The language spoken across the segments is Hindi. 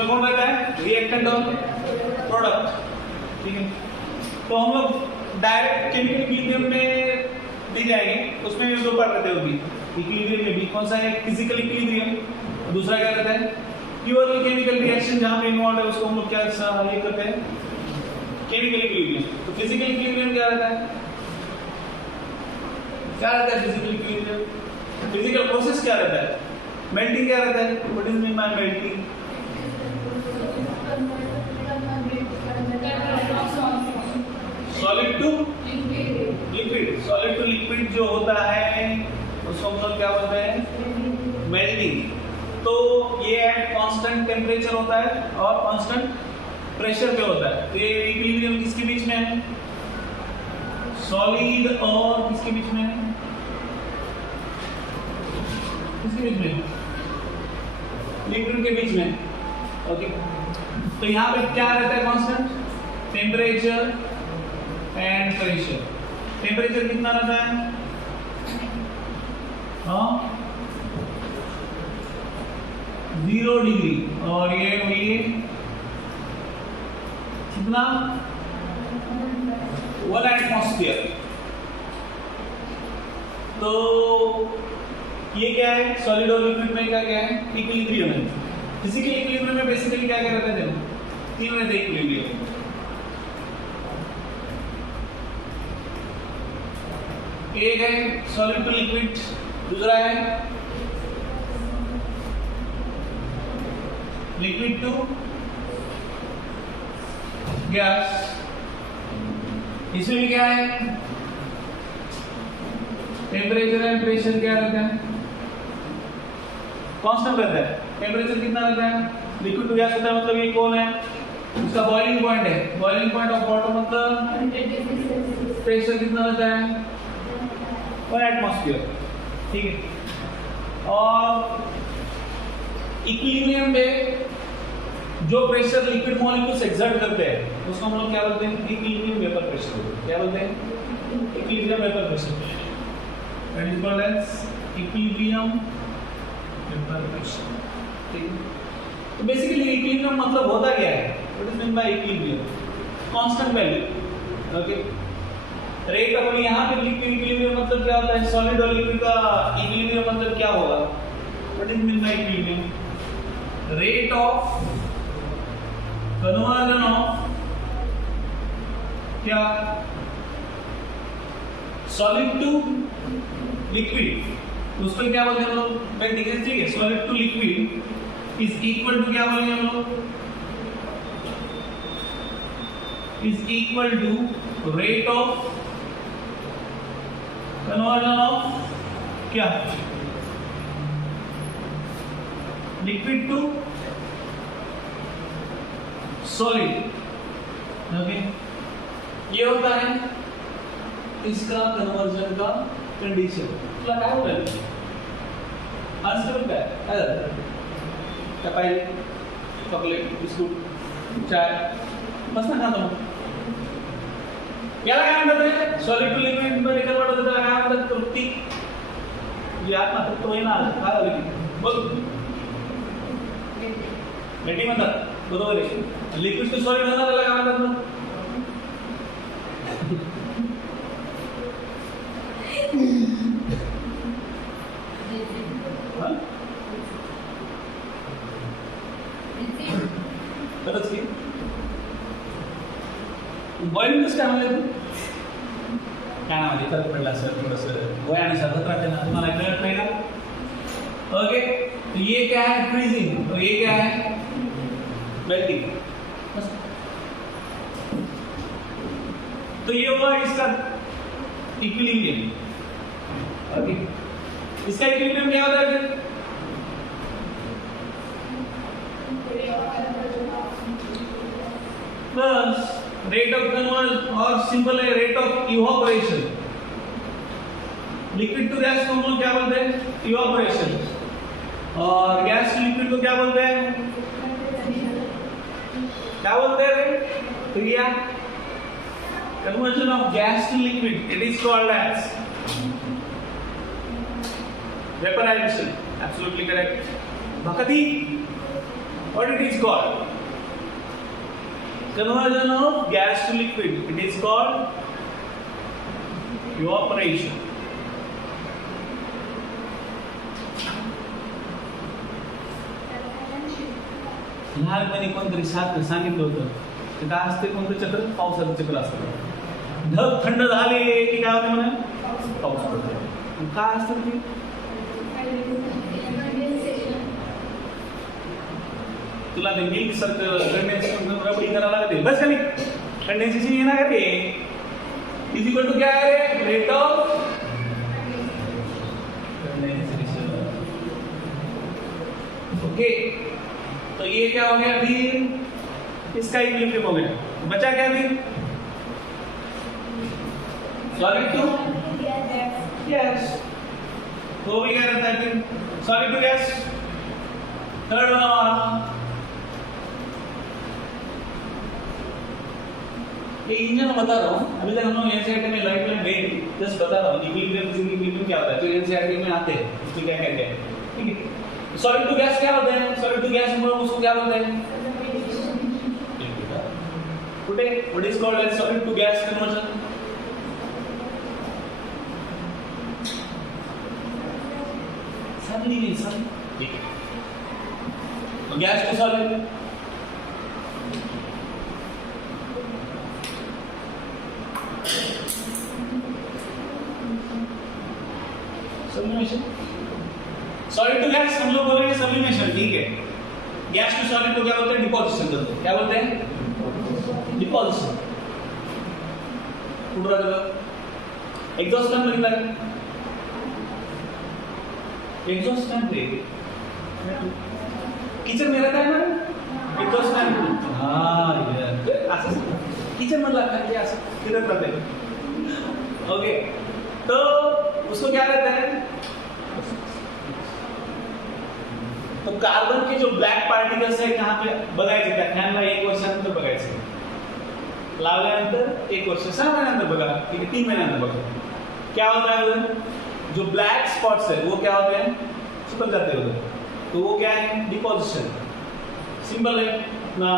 उसमें कौन रहता है? रिएक्टेंट और प्रोडक्ट, ठीक है। तो हम लोग डायरेक्ट केमिकल इक्विलिब्रियम में दी जाएंगे, उसमें भी दो पार्ट रहते होगी। इक्विलिब्रियम में भी कौन सा है? फिजिकल इक्विलिब्रियम, दूसरा क्या रहता है? प्योरली केमिकल रिएक्शन जहां पे इन्वॉल्व है उसको हम लोग क्या ये करते हैं? Chemical equilibrium. तो फिजिकल इक्विलिब्रियम क्या रहता है? क्या रहता है फिजिकल इक्विलिब्रियम? फिजिकल प्रोसेस क्या रहता है? मेल्टिंग क्या रहता है? What is mean by melting? Solid to liquid, solid to liquid जो होता है उसको हम लोग क्या बोलते हैं? मेल्टिंग। तो ये एट कांस्टेंट टेम्परेचर होता है और कांस्टेंट प्रेशर पे होता है। तो ये इक्विलिब्रियम किसके बीच में है? सॉलिड और किसके बीच में है? किसके बीच में? लिक्विड के बीच में। ओके, तो यहाँ पे क्या रहता है constant? Temperature and pressure. Temperature कितना रहता है? हाँ, 0 डिग्री। और ये कितना? 1 एटमॉस्फेयर। तो ये क्या है? सॉलिड और लिक्विड में क्या है? इक्विलिब्रियम है। फिजिकल इक्विलिब्रियम में बेसिकली क्या रहते हैं? तीन रहते हैं इक्विलिब्रियम। एक है सॉलिड टू लिक्विड, दूसरा है लिक्विड टू गैस। इसमें भी क्या है? टेम्परेचर एंड प्रेशर क्या रहता है? कांस्टेंट रहता है। टेम्परेचर कितना रहता है? लिक्विड टू गैस होता है मतलब ये कौन है? उसका बॉइलिंग पॉइंट है। बॉइलिंग पॉइंट ऑफ वाटर मतलब प्रेशर कितना रहता है? 1 एटमॉस्फेयर, ठीक है। और इक्विलिब्रियम में जो प्रेशर लिक्विड मॉलिक्यूल्स एक्सर्ट करते हैं उसको हम लोग क्या बोलते हैं? Equilibrium vapour pressure. क्या बोलते हैं? Equilibrium vapour pressure. That is called as equilibrium vapour pressure, ठीक है। तो बेसिकली इक्विलिब्रियम मतलब होता क्या है? What is mean by equilibrium? Constant value. Okay, rate of, यहाँ पे लिक्विड इक्विलिब्रियम मतलब क्या होता है? सॉलिड और लिक्विड का इक्विलिब्रियम मतलब क्या होगा? What is mean by equilibrium? Rate of conversion of क्या? सॉलिड टू लिक्विड, उसको क्या बोलते हैं हम लोग? ठीक है, solid to liquid is equal to क्या बोलेंगे हम लोग? Is equal to rate of conversion of क्या? Liquid to solid. ओके, ये होता है इसका कन्वर्जन का कंडीशन। क्या होता है? अनस्टेबल क्या पाइए? चॉकलेट, बिस्कुट, चाय, बस ना खाता हूँ। याला काय म्हणतात? सॉलिड टू लिक्विड मध्ये कन्वर्ट होतं त्याला काय म्हणतात? तृप्ती। जी आत्मा तृप्त होईना काय झालं की बघ मेटी म्हणतात, बरोबर आहे। लिक्विड टू सॉलिड होणार त्याला काय म्हणतात? खरंच की बॉइलिंग कसं काय म्हणजे कानामध्ये फरक पडला सर, थोडंसं वयानुसार होत राहते ना, तुम्हाला कळत नाही का? ओके, तो ये क्या है? फ्रीजिंग। और ये क्या है? मेल्टिंग। तो ये हुआ इसका इक्विलिब्रियम। ओके, इसका इक्विलिब्रियम क्या होता है फिर? बस रेट ऑफ कन्वर्जन और सिंपल है rate of evaporation. Liquid to gas को हम लोग क्या बोलते हैं? इवापोरेशन। और गैस टू लिक्विड को क्या बोलते हैं? क्या बोलते हैं? क्रिया conversion of gas to liquid, it is called as vaporization. Absolutely correct. Bhakati What it is called? Conversion of gas to liquid. It is called evaporation. लहानपणी कोणतरी सांगितलं होतं ते काय असते कोणतं चक्र पावसाचं चक्र असतं ढग थंड झाले की काय होते म्हणा पाऊस पडतो काय असतं ते तुला ते मिल्क सारखं कंडेन्सेशन रबडी करावं लागते बस खाली कंडेन्सेशन येणार रे इज इक्वल टू क्या है रेट ऑफ कंडेंसेशन ओके तो ये क्या हो गया फिर इसका इक्विलिब्रियम हो गया बचा क्या फिर सॉलिड टू यस तो भी क्या रहता है फिर सॉलिड टू गैस थर्ड वाला हमारा ये इंजन बता रहा हूँ अभी तक हम लोग एनसीईआरटी में लाइट में गए जस्ट बता रहा हूँ इक्विलिब्रियम क्या होता है तो एनसीईआरटी में आते हैं उसमें क्या कहते हैं ठीक है सॉलिड टू गैस क्या होता है सॉलिड टू गैस हम लोग उसको क्या बोलते हैं कुठे what is called as solid to gas conversion solid ठीक है तो gas to solid sublimation solid to gas हम लोग बोलेंगे सब्लिमेशन ठीक है गैस टू सॉलिड को क्या बोलते हैं डिपोजिशन करते हैं क्या बोलते हैं डिपोजिशन पूरा जगह एग्जॉस्ट फैन बदलता है एग्जॉस्ट फैन पे किचन में रहता है ना एग्जॉस्ट फैन हां यार असं किचन में लगता है असं फिरत राहते ओके तो उसको क्या कहते हैं तो कार्बन के जो ब्लॅक पार्टिकल्स आहेत कहाँ पे बघायचे त्या फॅनला 1 वर्षानंतर बघायचे लावल्यानंतर 1 वर्ष 6 महीन्यानंतर बघा ठीक है 3 महीन्यानंतर बघा क्या होता है उधर जो ब्लैक स्पॉट्स है वो क्या होते हैं सुखल जाते हैं उधर तो वो क्या है डिपोजिशन सिंपल है ना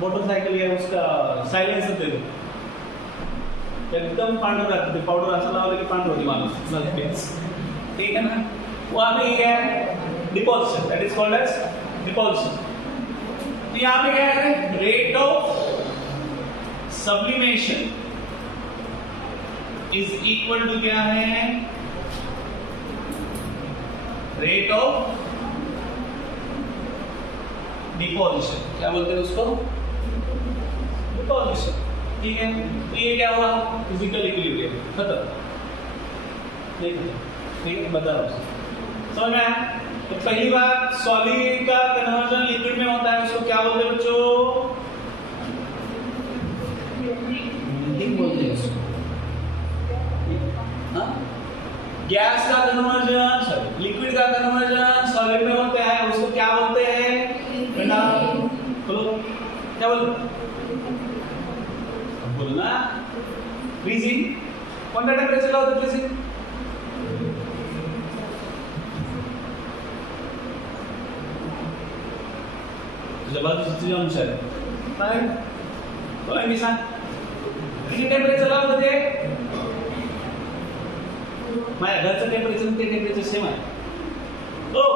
मोटरसाइकिल है उसका सायलेन्सर दे दो एकदम पांढरं राहतं ते पावडर असं लावलं की पांढरं होती माणूस ठीक है ना वहाँ पे क्या है deposition that is called as deposition तो यहाँ पे क्या है rate of sublimation is equal to क्या है रेट ऑफ डिपोजिशन क्या बोलते हैं उसको डिपोजिशन ठीक है तो ये क्या हुआ फिजिकल इक्विलिब्रियम खत्म ठीक है बता रहा हूँ समझ में आया तो पहली बात सॉलिड का कन्वर्जन लिक्विड में होता है उसको क्या बोलते हैं बच्चों बोलते हैं उसको गैस का कन्वर्जन लिक्विड का कन्वर्जन सॉलिड में होता है उसको क्या बोलते हैं बोलो क्या बोलते बोलना फ्रीजिंग कोणत्या टेम्परेचरला होतं फ्रीजिंग तुझ्या बाजूची अंश आहे काय बोला मी सांग किती टेम्परेचरला होतं ते माझ्या घरचं टेम्परेचर ते टेम्परेचर सेम आहे हो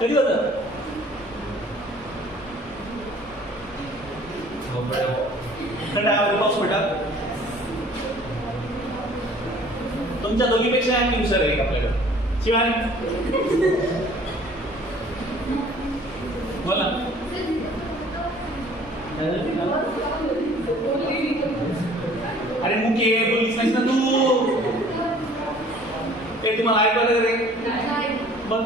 कधी होतं थंड हवेमध्ये पाऊस पडला तुमच्या दोघीपेक्षा ऍक्टिव्ह सर आहे आपल्याकडे शिवाय बोला अरे मुके बोलीस नाहीस ना तू ते तुम्हाला ऐकलं रे बघ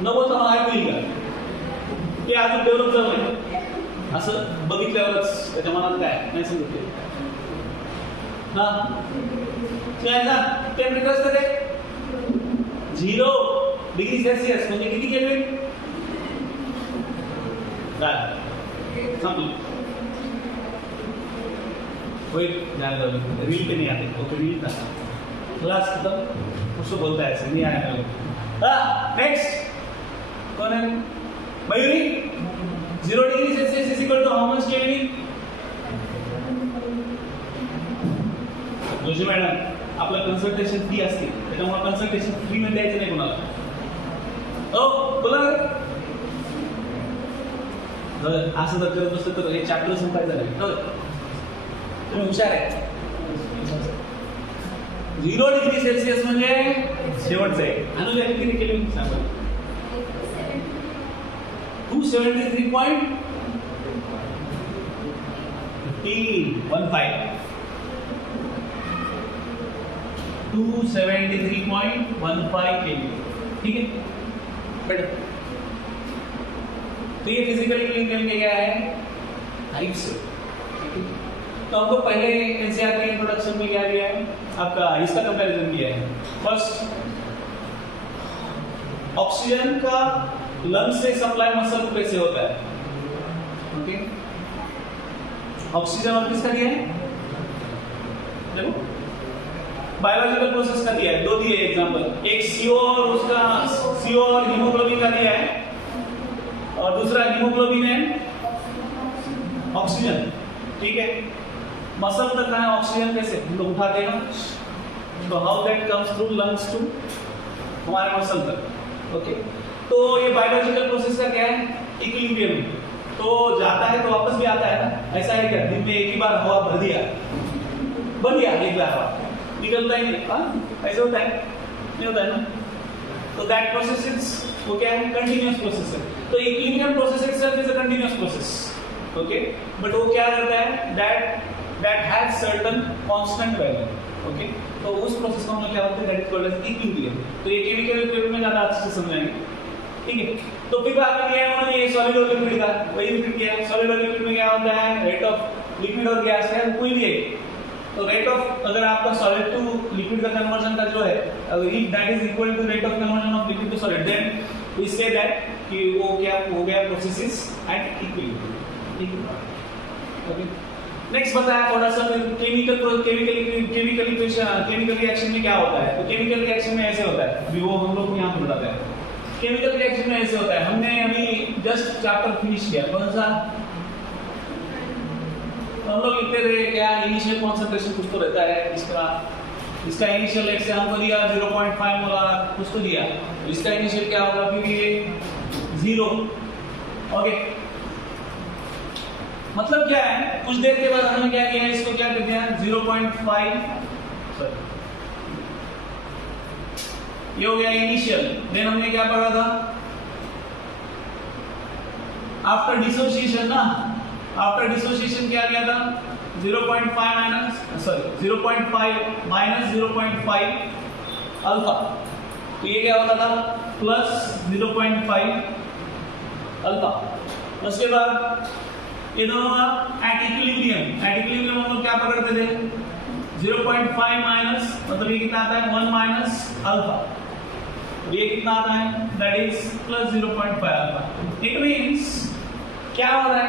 न बोलता मला ऐकू येईल का ते अजून डेव्हलप झालं नाही असं बघितल्यावरच त्याच्या मनात काय नाही समजत ते हा टेम्परेचर असतं ते 0 डिग्री सेल्सिअस म्हणजे किती केल्विन काय सांगू वेट ध्यान दो रील पे नहीं आते ओके रील था क्लास खत्म उसको बोलता है ऐसे नहीं आया हाँ नेक्स्ट कौन है Mayuri? 0 degree Celsius is equal to how much kelvin? Joshi madam आपलं कन्सल्टेशन फी असते त्याच्यामुळे कन्सल्टेशन फ्री मध्ये द्यायचं नाही कोणाला. ओ बोला असं जर करत असतं तर हे चॅप्टर संपायचं नाही. तुम्ही हुशार आहे. 0 डिग्री सेल्सियस म्हणजे शेवटचं आहे. अनुजा किती केल्विन सांगा? 273.15 273.15 केल्विन. ठीक है बेटा. तो ये फिजिकल इक्विलिब्रियम क्या है? टाइप्स. तो हमको पहले एनसीईआरटी इंट्रोडक्शन में क्या दिया है? आपका इसका कंपैरिजन किया है. फर्स्ट ऑक्सीजन का लंग्स से सप्लाई मसल को कैसे होता है? ओके ऑक्सीजन और किसका दिया है? देखो बायोलॉजिकल प्रोसेस का दिया है. 2 दिए एग्जांपल. एक सीओ और उसका सीओ और हीमोग्लोबिन का दिया है और दूसरा हीमोग्लोबिन एंड ऑक्सीजन. ठीक है. मसल तक का ऑक्सीजन कैसे हम लोग उठाते हैं ना. तो how that comes through lungs to हमारे मसल तक. ओके तो ये बायोलॉजिकल प्रोसेस का क्या है? इक्विलिब्रियम. तो जाता है तो वापस भी आता है ना. ऐसा है क्या दिन में एक ही बार हवा भर दिया बन गया एक बार हवा निकलता ही नहीं. हाँ ऐसे होता है नहीं होता है ना. तो दैट प्रोसेस इज वो क्या है? कंटिन्यूअस प्रोसेस है. तो equilibrium process itself is a continuous process. Okay but वो क्या करता है? That has certain constant value. Okay तो उस प्रोसेस को हम लोग क्या बोलते हैं? That is called as equilibrium. तो ये केमिकल इक्विलिब्रियम में ज्यादा अच्छे से समझाएंगे. ठीक है. तो फिर बात में दिया है उन्होंने ये सॉलिड और लिक्विड का. वही लिक्विड किया. सॉलिड और लिक्विड में क्या होता है? रेट ऑफ लिक्विड और गैस है कोई भी है. तो रेट ऑफ अगर आपका सॉलिड टू लिक्विड का कन्वर्जन का जो है if that is equal to rate of conversion of liquid to solid then we say that कि वो क्या हो गया? Process is at equilibrium. Okay next बताया थोड़ा सा केमिकल रिएक्शन में क्या होता है. तो केमिकल रिएक्शन में ऐसे होता है भी वो हम लोग यहाँ पे बताते हैं. केमिकल रिएक्शन में ऐसे होता है. हमने अभी जस्ट चैप्टर फिनिश किया. कौन सा? हम लोग लिखते थे क्या? इनिशियल कॉन्सेंट्रेशन कुछ तो रहता है इसका इनिशियल लेट से हमको दिया 0.5 मोलार कुछ तो दिया. इसका इनिशियल क्या होगा? फिर ये 0. ओके मतलब क्या है? कुछ देर के बाद हमने क्या किया? इसको क्या कर दिया? 0.5 सॉरी ये हो गया इनिशियल. देन हमने क्या पढ़ा था? आफ्टर डिसोसिएशन ना. आफ्टर डिसोसिएशन क्या किया था? 0.5 माइनस 0.5 अल्फा. तो ये क्या होता था? Plus 0.5 alpha. उसके बाद ये दोनों का एट इक्विलिब्रियम. एट इक्विलिब्रियम हम लोग क्या पकड़ते थे? 0.5 माइनस मतलब ये कितना आता है? 1 माइनस अल्फा. ये कितना आता है? That is plus 0.5 alpha. It means क्या हो रहा है?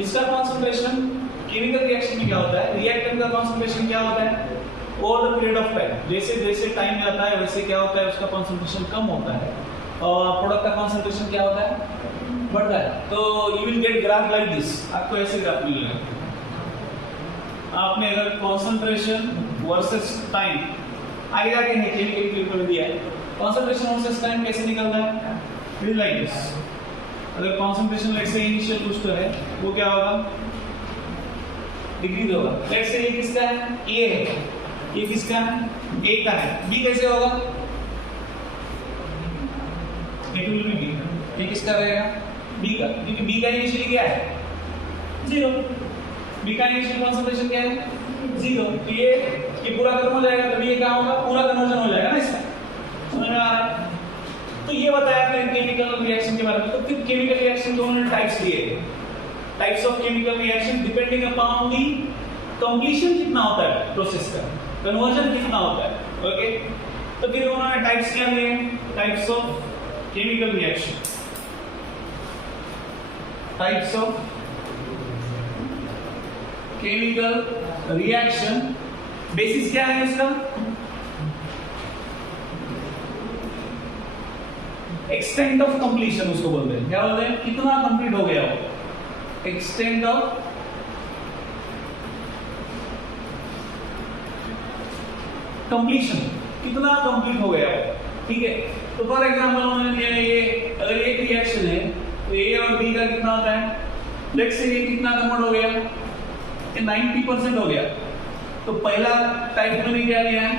इसका कॉन्सेंट्रेशन केमिकल रिएक्शन में क्या होता है? रिएक्टेंट का कॉन्सेंट्रेशन क्या होता है? Over the period of time जैसे जैसे टाइम जाता है वैसे क्या होता है? उसका कॉन्सेंट्रेशन कम होता है और प्रोडक्ट का कॉन्सेंट्रेशन क्या होता है? बढ़ता है. तो you will get graph like this. आपको ऐसे ग्राफ मिलेगा. आपने अगर कॉन्सेंट्रेशन वर्सेस टाइम आगे जाके है केमिकल इक्विलिब्रियम में दिया है. कॉन्सेंट्रेशन वर्सेस टाइम कैसे निकलता है? It is like this. अगर कॉन्सेंट्रेशन लेट से इनिशियल कुछ तो है वो क्या होगा? डिक्रीज होगा. लेट से ये किसका है? ए है. ये किसका है? ए का है. बी कैसे होगा? It will be B. ये किसका रहेगा? बी का. क्योंकि बी का इनिशियल क्या है? 0. बी का इनिशियल कॉन्सेंट्रेशन क्या है? 0. तो ये पूरा खत्म हो जाएगा तब ये क्या होगा? पूरा कन्वर्जन हो जाएगा ना इसका. समझ में आ रहा है? तो ये बताया फिर केमिकल रिएक्शन के बारे में. तो फिर केमिकल रिएक्शन के उन्होंने टाइप्स दिए. Types of chemical reaction depending upon the completion कितना होता है प्रोसेस का, कन्वर्जन कितना होता है. ओके तो फिर उन्होंने टाइप्स क्या दिए? Types of chemical reaction. Types of chemical reaction. Basis क्या है इसका? एक्सटेंट ऑफ कंप्लीशन उसको बोलते हैं। क्या बोलते हैं? कितना कंप्लीट हो गया हो, एक्सटेंट ऑफ कंप्लीशन, कितना कंप्लीट हो गया हो। ठीक है, तो फॉर एग्जांपल उन्होंने दिया ये, अगर एक रिएक्शन है तो ए और बी का कितना होता है, लेट्स से ये कितना कन्वर्ट हो गया, ये 90% हो गया। तो पहला टाइप में क्या लिया है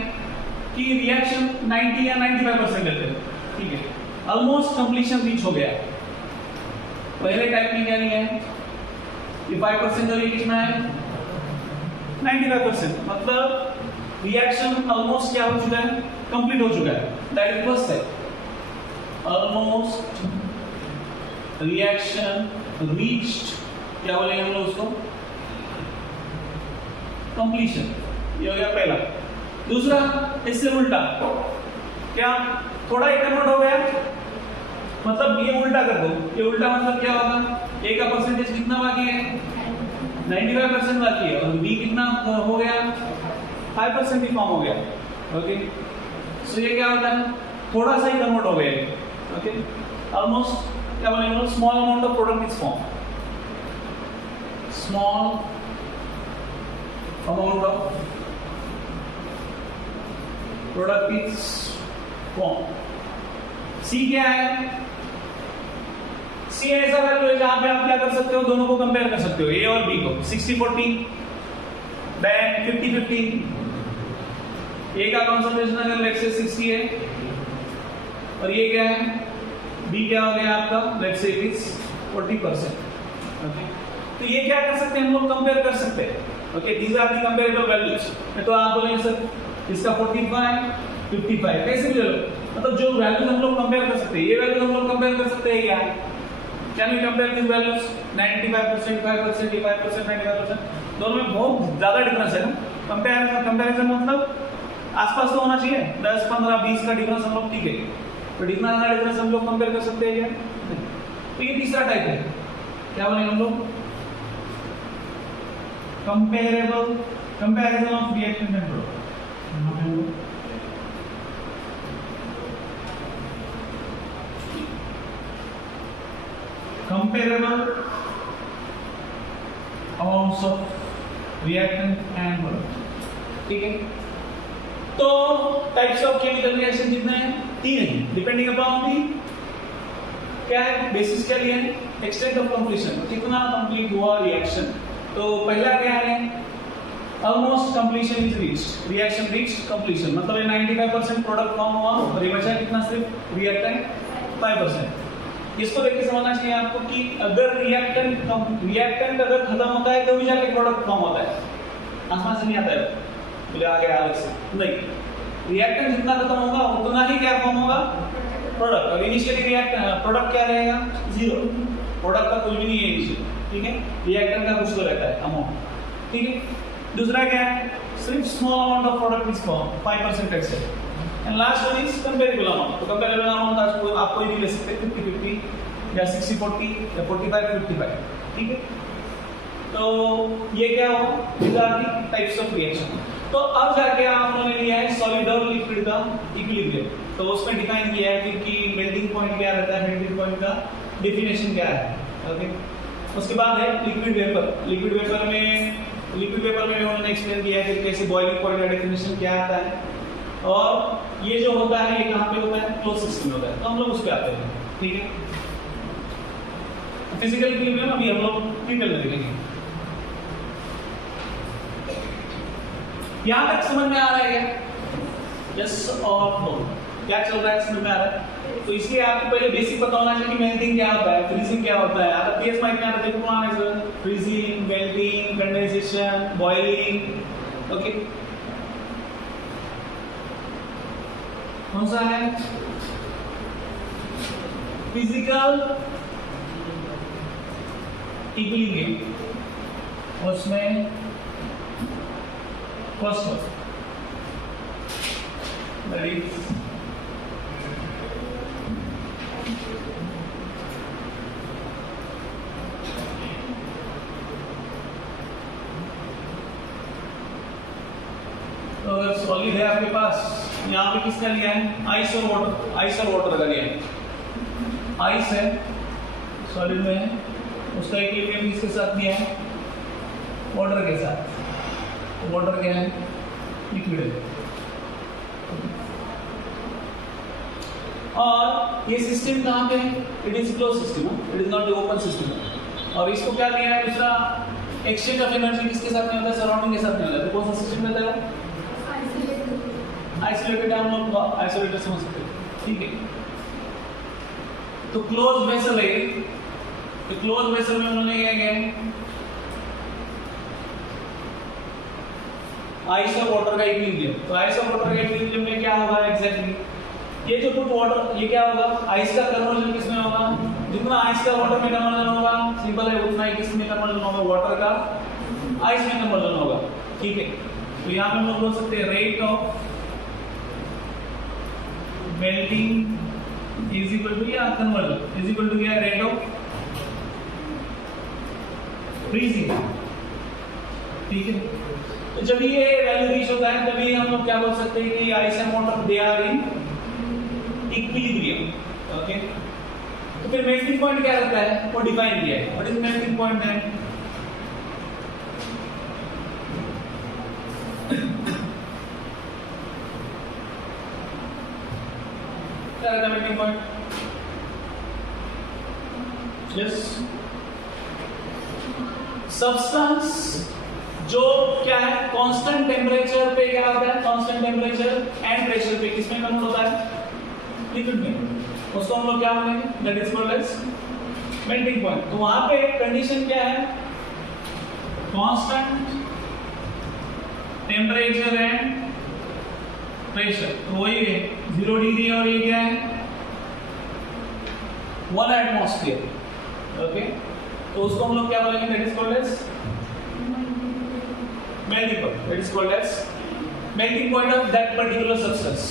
कि रिएक्शन 90 या 95% लेते हैं। ठीक है, ऑलमोस्ट कंप्लीशन रीच हो गया। पहले टाइप में क्या लिया है कि 5% का ये कितना है, 95%, मतलब रिएक्शन ऑलमोस्ट क्या हो चुका है, कंप्लीट हो चुका है। That is first type, almost reaction reached, क्या बोलेंगे हम लोग उसको, कंप्लीशन। ये हो गया पहला। दूसरा, इससे उल्टा, क्या थोड़ा एक कन्वर्ट हो गया, मतलब ये उल्टा कर दो, ये उल्टा मतलब क्या होगा, ए का परसेंटेज कितना बाकी है, 95% बाकी है, और बी कितना हो गया, 5% ही फॉर्म हो गया। ओके, सो ये क्या होता है, थोड़ा सा ही कन्वर्ट हो गया। ओके, ऑलमोस्ट क्या बोलेंगे, small amount of product is form, small amount of product is form. C क्या है, सी ऐसा वैल्यू है जहां पे आप क्या कर सकते हो, दोनों को कंपेयर कर सकते हो, ए और बी को, 60-40, देन 50-50। ए का कॉन्सेंट्रेशन अगर लेट्स से 60 है और ये क्या है, बी क्या हो गया आपका, let's say it is 40%। Okay, तो ये क्या कर सकते हैं हम लोग, कंपेयर कर सकते हैं। Okay, these are the comparable values. तो आप बोलेंगे सर इसका 45, 55 कैसे भी ले लो, मतलब जो वैल्यूज हम लोग कंपेयर कर सकते हैं, ये वैल्यूज हम लोग कंपेयर कर सकते हैं। क्या can we compare this values, 95%, 5%, 5%, 95%, दोनों में बहुत ज्यादा डिफरेंस है ना। कंपैरिजन मतलब आसपास तो होना चाहिए, 10, 15, 20 का डिफरेंस हम लोग, ठीक है, बट इतना ज्यादा डिफरेंस हम लोग कंपेयर कर सकते हैं क्या? तो ये तीसरा टाइप है, क्या बोलेंगे हम लोग, comparable, comparison of reactant and product. Comparable amounts of reactant and product. ठीक है, तो टाइप्स ऑफ केमिकल रिएक्शन जितने हैं, 3 हैं, डिपेंडिंग अपॉन दी क्या है, बेसिस क्या लिया है, एक्सटेंट ऑफ कंप्लीशन, कितना कंप्लीट हुआ रिएक्शन। तो पहला क्या है, almost completion is reached, reaction reached completion, मतलब ये 95% प्रोडक्ट फॉर्म हुआ और ये बचा कितना, सिर्फ रिएक्टेंट 5%। इसको देख के समझना चाहिए आपको कि अगर रिएक्टेंट अगर खत्म होता है तो भी जाके प्रोडक्ट फॉर्म होता है, आसमान से नहीं आता है, बोले आ गया अलग से, नहीं, रिएक्टेंट जितना खत्म होगा उतना ही क्या फॉर्म होगा, प्रोडक्ट। और इनिशियली रिएक्टेंट प्रोडक्ट क्या रहेगा, 0, प्रोडक्ट का कुछ भी नहीं है इनिशियल। ठीक है, रिएक्टेंट का कुछ तो रहता है अमाउंट। ठीक है, दूसरा क्या है, सिर्फ small amount of product is form, 5% except, and last one is comparable amount. तो कंपेरेबल अमाउंट आप कोई भी ले सकते हैं, 50-50 या 60-40 या 45-55। ठीक है, तो ये क्या हो, these are the types of reaction। तो अब जाके आप उन्होंने लिया है सॉलिड और लिक्विड का इक्विलिब्रियम, तो उसमें डिफाइन किया है कि मेल्टिंग पॉइंट क्या रहता है, मेल्टिंग पॉइंट का डेफिनेशन क्या है। ओके, उसके बाद है लिक्विड वेपर। लिक्विड वेपर में उन्होंने एक्सप्लेन किया है कि कैसे बॉइलिंग पॉइंट का डेफिनेशन क्या आता है, और ये जो होता है ये कहाँ पे होता है, क्लोज सिस्टम में होता है। तो हम लोग उस पे आते हैं। ठीक है, फिजिकल इक्विलिब्रियम अभी हम लोग डिटेल में देखेंगे। यहां तक समझ में आ रहा है क्या, यस और नो, क्या चल रहा है समझ में आ रहा है? तो इसलिए आपको पहले बेसिक पता होना चाहिए कि मेल्टिंग क्या होता है, फ्रीजिंग क्या होता है। अगर पीएस माइक में आता है देखो कौन है, freezing, melting, condensation, boiling. Okay, कौन सा है, फिजिकल इक्विलिब्रियम, उसमें फर्स्ट वन दैट इज तो अगर सॉलिड है आपके पास, यहाँ पे किसका लिया है, आइस और वाटर का लिया है। आइस है, सॉलिड में है, उसका इक्विलिब्रियम किसके साथ दिया है? वाटर के साथ। वाटर क्या है? लिक्विड है। और ये सिस्टम कहाँ पे है? It is close system, it is not a open system. और इसको क्या दिया है? दूसरा एक्सचेंज ऑफ एनर्जी किसके साथ नहीं होता है? सराउंडिंग के साथ नहीं होता है। तो कौन सा सिस्टम रहता है? आइसोलेटेड। हम लोग आइसोलेटेड समझ सकते हैं, ठीक है। तो क्लोज वेसल है, तो क्लोज वेसल में उन्होंने क्या किया? आइस और वाटर का इक्विलिब्रियम। तो आइस और वाटर का इक्विलिब्रियम में क्या होगा एग्जैक्टली? ये जो कुछ वाटर, ये क्या होगा? आइस का कन्वर्जन किसमें होगा? जितना आइस का वाटर में कन्वर्जन होगा, सिंपल है, उतना ही किसमें कन्वर्जन होगा? वाटर का आइस में कन्वर्जन होगा, ठीक है। तो यहाँ पे हम लोग बोल सकते हैं rate of melting is equal to, या कन्वर्जन इज इक्वल टू क्या? रेट ऑफ फ्रीजिंग, ठीक है। तो जब ये वैल्यू रीच होता है तभी हम लोग क्या बोल सकते हैं कि ice and water they are in equilibrium, okay. तो फिर मेल्टिंग पॉइंट क्या रहता है? वो डिफाइन किया है। व्हाट इज मेल्टिंग पॉइंट है? क्या रहता है मेल्टिंग पॉइंट? यस, सब्सटेंस जो क्या है? कांस्टेंट टेम्परेचर पे क्या होता है? कांस्टेंट टेम्परेचर एंड प्रेशर पे किसमें कन्वर्ट होता है? लिक्विड में। उसको हम लोग क्या बोलेंगे? That is called as melting point. तो वहां पे कंडीशन क्या है? Constant temperature and pressure. तो वही है 0 डिग्री, और ये क्या है? 1 एटमॉस्फेयर, ओके। तो उसको हम लोग क्या बोलेंगे? That is called as melting point. That is called as melting point of that particular substance.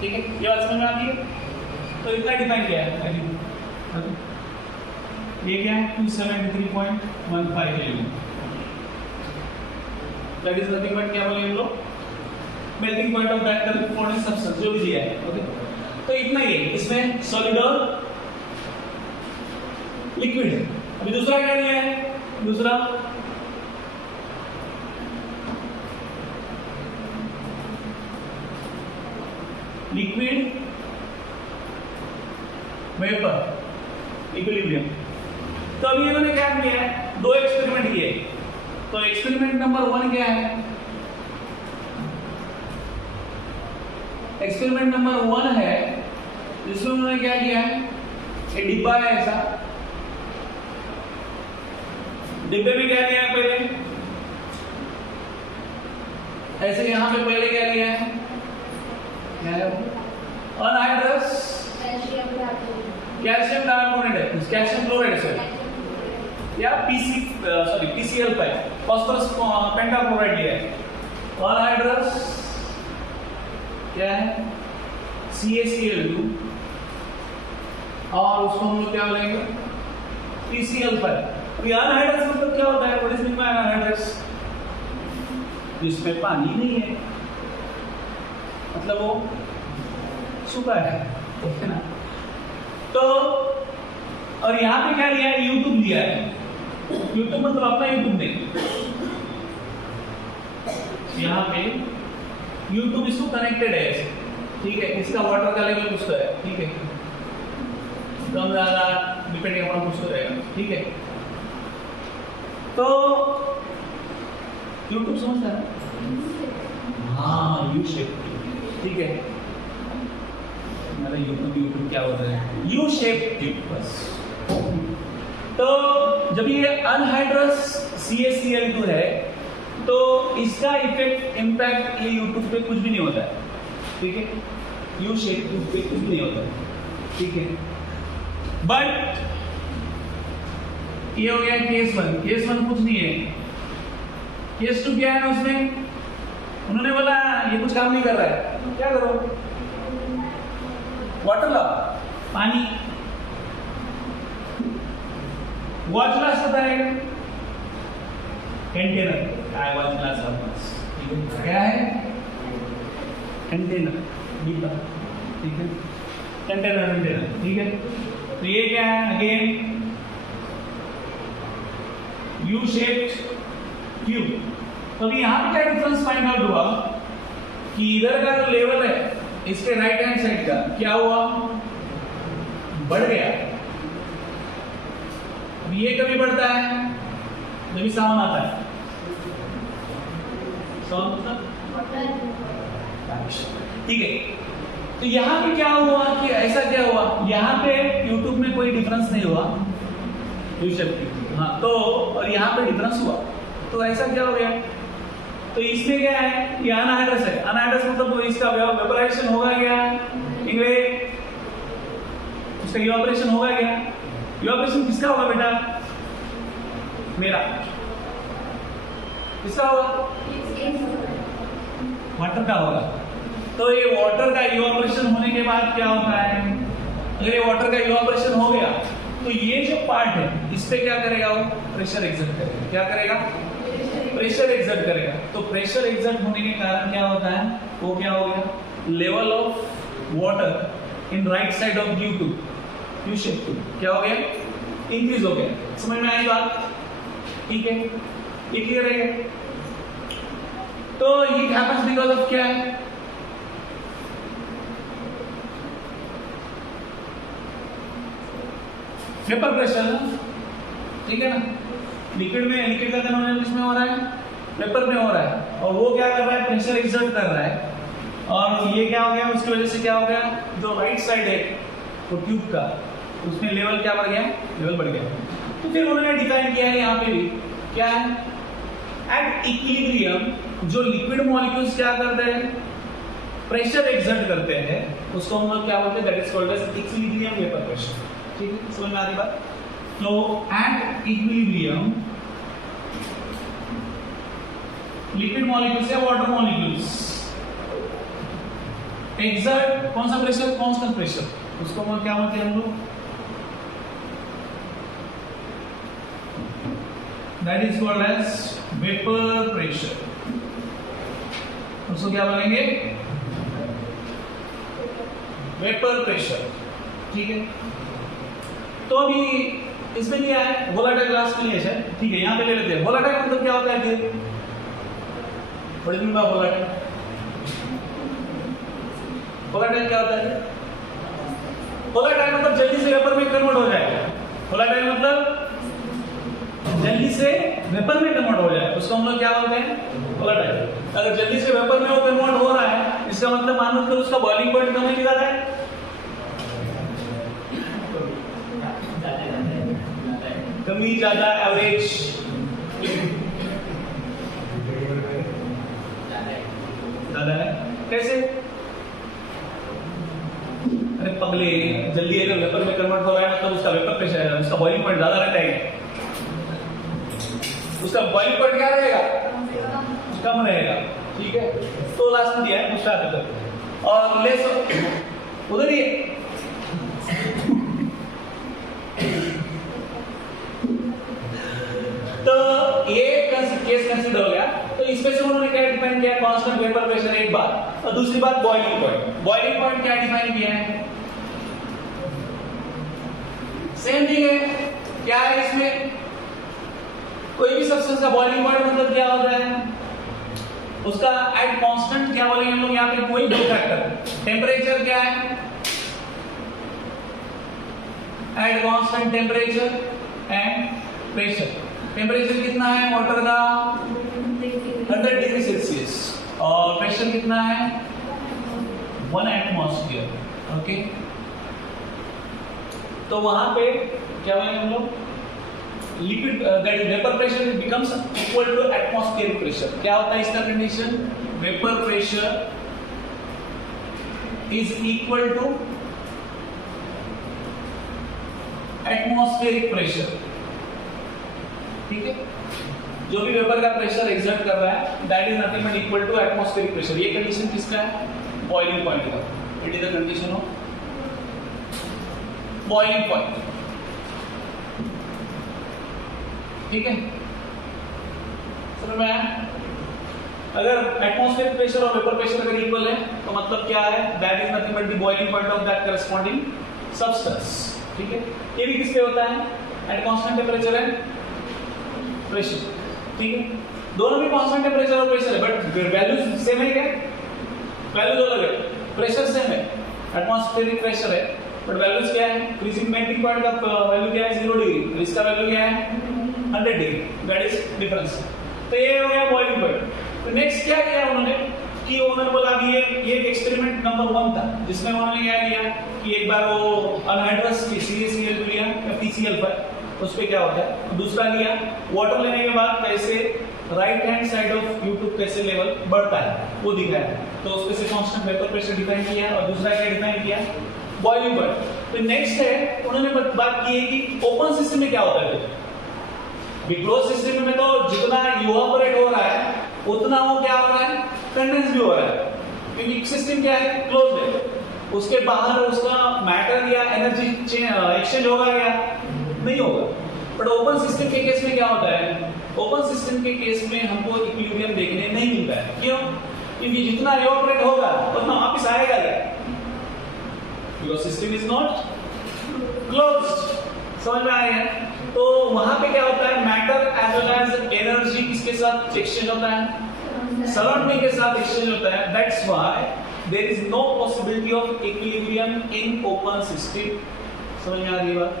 ठीक है, ये बात समझ में आती है? तो इतना डिफाइन किया है। ये क्या है? 273.15 kelvin. That is nothing but क्या बोले हम लोग? Melting point of that particular substance जो भी दिया है, ओके। तो इतना ही है, इसमें सॉलिड और लिक्विड है। अभी दूसरा क्या दिया है? दूसरा लिक्विड वेपर इक्विलिब्रियम। तो अभी इन्होंने क्या किया है? 2 एक्सपेरिमेंट किए। तो एक्सपेरिमेंट नंबर 1 क्या है? एक्सपेरिमेंट नंबर 1 है जिसमें उन्होंने क्या किया है? एक डिब्बा है ऐसा, डिब्बे में क्या लिया है? पहले ऐसे यहां पे पहले क्या लिया है? अनहाइड्रस कैल्शियम कार्बोनेट है, कैल्शियम क्लोराइड सॉरी, या PCl5 फास्फोरस पेंटाक्लोराइड लिया है। अनहाइड्रस क्या है? CaCl2, और उसको हम लोग क्या बोलेंगे? PCl5। तो अनहाइड्रस मतलब क्या होता है? What is mean bye anhydrous? जिसमें पानी नहीं है, मतलब वो सूखा है, ठीक है ना। तो और यहाँ पे क्या लिया है? यूट्यूब लिया है। यूट्यूब मतलब अपना यूट्यूब नहीं, यहाँ पे यूट्यूब इसको कनेक्टेड है ऐसे, ठीक है। इसका वाटर का लेवल कुछ तो है, ठीक है, कम ज्यादा डिपेंडिंग अपना कुछ तो रहेगा, ठीक है। तो यूट्यूब समझता है? हाँ, यू शेप, ठीक है। यूट्यूब क्या होता है? यू शेप ट्यूब, बस। तो जब ये अनहाइड्रस CaCl2 है तो इसका इफेक्ट इंपैक्ट ये यूट्यूब पे कुछ भी नहीं होता है, ठीक है। यू शेप ट्यूब पे कुछ भी नहीं होता है, ठीक है। बट ये हो गया केस 1। केस 1 कुछ नहीं है। केस 2 क्या है? उसमें उन्होंने बोला ये कुछ काम नहीं कर रहा है, क्या करो? वाटर लाओ, पानी। वॉच ग्लास होता है कंटेनर, क्या वॉच ग्लास है? क्या है? कंटेनर, डिब्बा, ठीक है। कंटेनर, ठीक है। तो ये क्या है अगेन यू शेप्ड क्यूब। तो अभी यहां पे क्या डिफरेंस फाइंड आउट हुआ कि इधर का जो लेवल है इसके राइट हैंड साइड का क्या हुआ, बढ़ गया। अब ये कभी बढ़ता है जब भी साउंड आता है, साउंड मतलब ठीक है। तो यहाँ पे क्या हुआ कि ऐसा क्या हुआ, यहाँ पे YouTube में कोई डिफरेंस नहीं हुआ हाँ, तो और यहाँ पे डिफरेंस हुआ, तो ऐसा क्या हो गया। तो इसमें क्या है, ये अनहाइड्रस है, अनहाइड्रस मतलब इसका वेपोराइजेशन होगा क्या, इसका इवापोरेशन होगा क्या। इवापोरेशन किसका होगा बेटा, मेरा किसका होगा, वाटर का होगा। तो ये वाटर का इवापोरेशन होने के बाद क्या होता है, अगर ये वाटर का इवापोरेशन हो गया तो ये जो पार्ट है इस पे क्या करेगा, वो प्रेशर एक्सर्ट करेगा। क्या करेगा, प्रेशर एक्सर्ट करेगा। तो प्रेशर एक्सर्ट होने के कारण क्या होता है, वो क्या हो गया, level of water in right side of U shape क्या हो गया, इंक्रीज हो गया। समझ में आई बात, ठीक है, ये क्लियर है। तो ये हैपेंस बिकॉज ऑफ क्या है, वेपर प्रेशर ना, ठीक है ना। लिक्विड का कन्वर्जन किसमें हो रहा है, वेपर में हो रहा है, और वो क्या कर रहा है, प्रेशर एक्सर्ट कर रहा है, और ये क्या हो गया, उसकी वजह से क्या हो गया, जो राइट साइड है वो ट्यूब का, उसमें लेवल क्या बढ़ गया, लेवल बढ़ गया। तो फिर उन्होंने डिफाइन किया है यहाँ पे भी क्या है, एट इक्विलिब्रियम जो लिक्विड मॉलिक्यूल्स क्या करते हैं, प्रेशर एक्सर्ट करते हैं, उसको हम लोग क्या बोलते हैं, that is called as equilibrium vapour pressure. ठीक है, समझ में आ रही बात। तो एट इक्विलिब्रियम लिक्विड मॉलिक्यूल्स या वाटर मॉलिक्यूल्स एक्सर्ट कौन सा प्रेशर, कांस्टेंट प्रेशर, उसको हम क्या बोलते हैं, हम लोग that is called as vapour pressure. उसको क्या बोलेंगे, वेपर प्रेशर। ठीक है, तो अभी इसमें क्या है, वोलाटाइल ग्लास के लिए है, ठीक है, यहां पे ले लेते हैं। वोलाटाइल मतलब क्या होता है, फिर थोड़ी दिन बाद वोलाटाइल क्या होता है, वोलाटाइल मतलब जल्दी से वेपर में कन्वर्ट हो जाएगा। वोलाटाइल मतलब जल्दी से वेपर में कन्वर्ट हो जाए, उसको हम लोग क्या बोलते हैं, वोलाटाइल। अगर जल्दी से वेपर में वो कन्वर्ट हो रहा है, इसका मतलब मान लो उसका बॉइलिंग पॉइंट कम है, ज्यादा है, कमी ज्यादा, एवरेज ज्यादा है। कैसे, अरे पगले, जल्दी अगर वेपर में कन्वर्ट हो रहा है मतलब उसका वेपर प्रेशर है, उसका बॉइलिंग पॉइंट ज्यादा रहता है, उसका बॉइलिंग पॉइंट क्या रहेगा, कम रहेगा। ठीक है, तो लास्ट में दिया है दूसरा तक, और लेस उधर ही तो ये केस कंसीडर हो गया। तो इसमें से उन्होंने क्या डिफाइन किया, कांस्टेंट वेपर प्रेशर एक बात, और दूसरी बात बॉइलिंग पॉइंट। बॉइलिंग पॉइंट क्या डिफाइन किया है, सेम थिंग है। क्या है इसमें, कोई भी सब्सटेंस का बॉइलिंग पॉइंट मतलब क्या होता है, उसका एट कांस्टेंट क्या बोलेंगे हम लोग यहाँ पे, कोई दो फैक्टर, टेम्परेचर क्या है, at constant temperature and pressure. Temperature कितना है वाटर का, 100 डिग्री सेल्सियस, और प्रेशर कितना है, 1 एटमॉस्फेयर। ओके, तो वहां पे क्या बोलेंगे हम लोग, liquid that is vapour pressure becomes equal to atmospheric pressure. क्या होता है इसका condition, vapour pressure is equal to atmospheric pressure. ठीक है, जो भी वेपर का प्रेशर एक्सर्ट कर रहा है that is nothing but equal to atmospheric pressure. ये कंडीशन किसका है, बॉइलिंग पॉइंट का। It is the condition of boiling point. ठीक है, समझ में आया। अगर एटमॉस्फेरिक प्रेशर और वेपर प्रेशर अगर इक्वल है तो मतलब क्या है, that is nothing but the boiling point of that corresponding substance. ठीक है, ये भी किस पे होता है, at constant temperature and pressure, ठीक है, दोनों में कांस्टेंट टेम्परेचर और प्रेशर है, बट वैल्यूज सेम है क्या, वैल्यूज अलग है, प्रेशर सेम है, एटमॉस्फेरिक प्रेशर है, बट वैल्यूज क्या है, फ्रीजिंग मेल्टिंग पॉइंट का वैल्यू क्या है 0 डिग्री, इसका वैल्यू क्या है 100 डिग्री, दैट इज डिफरेंस। तो ये हो गया बॉइलिंग पॉइंट। तो नेक्स्ट क्या किया उन्होंने कि उन्होंने बोला कि ये एक एक्सपेरिमेंट नंबर 1 था, जिसमें उन्होंने क्या किया कि एक बार वो अनहाइड्रस CaCl लिया या PCl5, उस पे क्या होता है, दूसरा लिया, वाटर लेने के बाद कैसे right hand side of U2 कैसे लेवल बढ़ता है वो दिखाया, तो उसके से कांस्टेंट वेपर प्रेशर डिफाइन किया, और दूसरा क्या डिफाइन किया, बॉइलिंग पॉइंट। तो नेक्स्ट है उन्होंने बात की है कि ओपन सिस्टम में क्या होता है, क्लोज सिस्टम में तो जितना इवापोरेट हो रहा है उतना वो क्या हो रहा है, कंडेंस भी हो रहा है, क्योंकि सिस्टम क्या है, क्लोज है, उसके बाहर उसका मैटर या एनर्जी एक्सचेंज होगा क्या, नहीं होगा। बट ओपन सिस्टम के केस में क्या होता है, ओपन सिस्टम के केस में हमको इक्विलिब्रियम देखने नहीं मिलता है, क्यों, क्योंकि जितना इवापोरेट होगा उतना वापस आएगा क्या, because system is not closed. समझ में आया? तो वहां पे क्या होता है, matter as well as energy किसके साथ एक्सचेंज होता है, सराउंडिंग के साथ एक्सचेंज होता है, that's why there is no possibility of equilibrium in open system. समझ में आ रही है बात,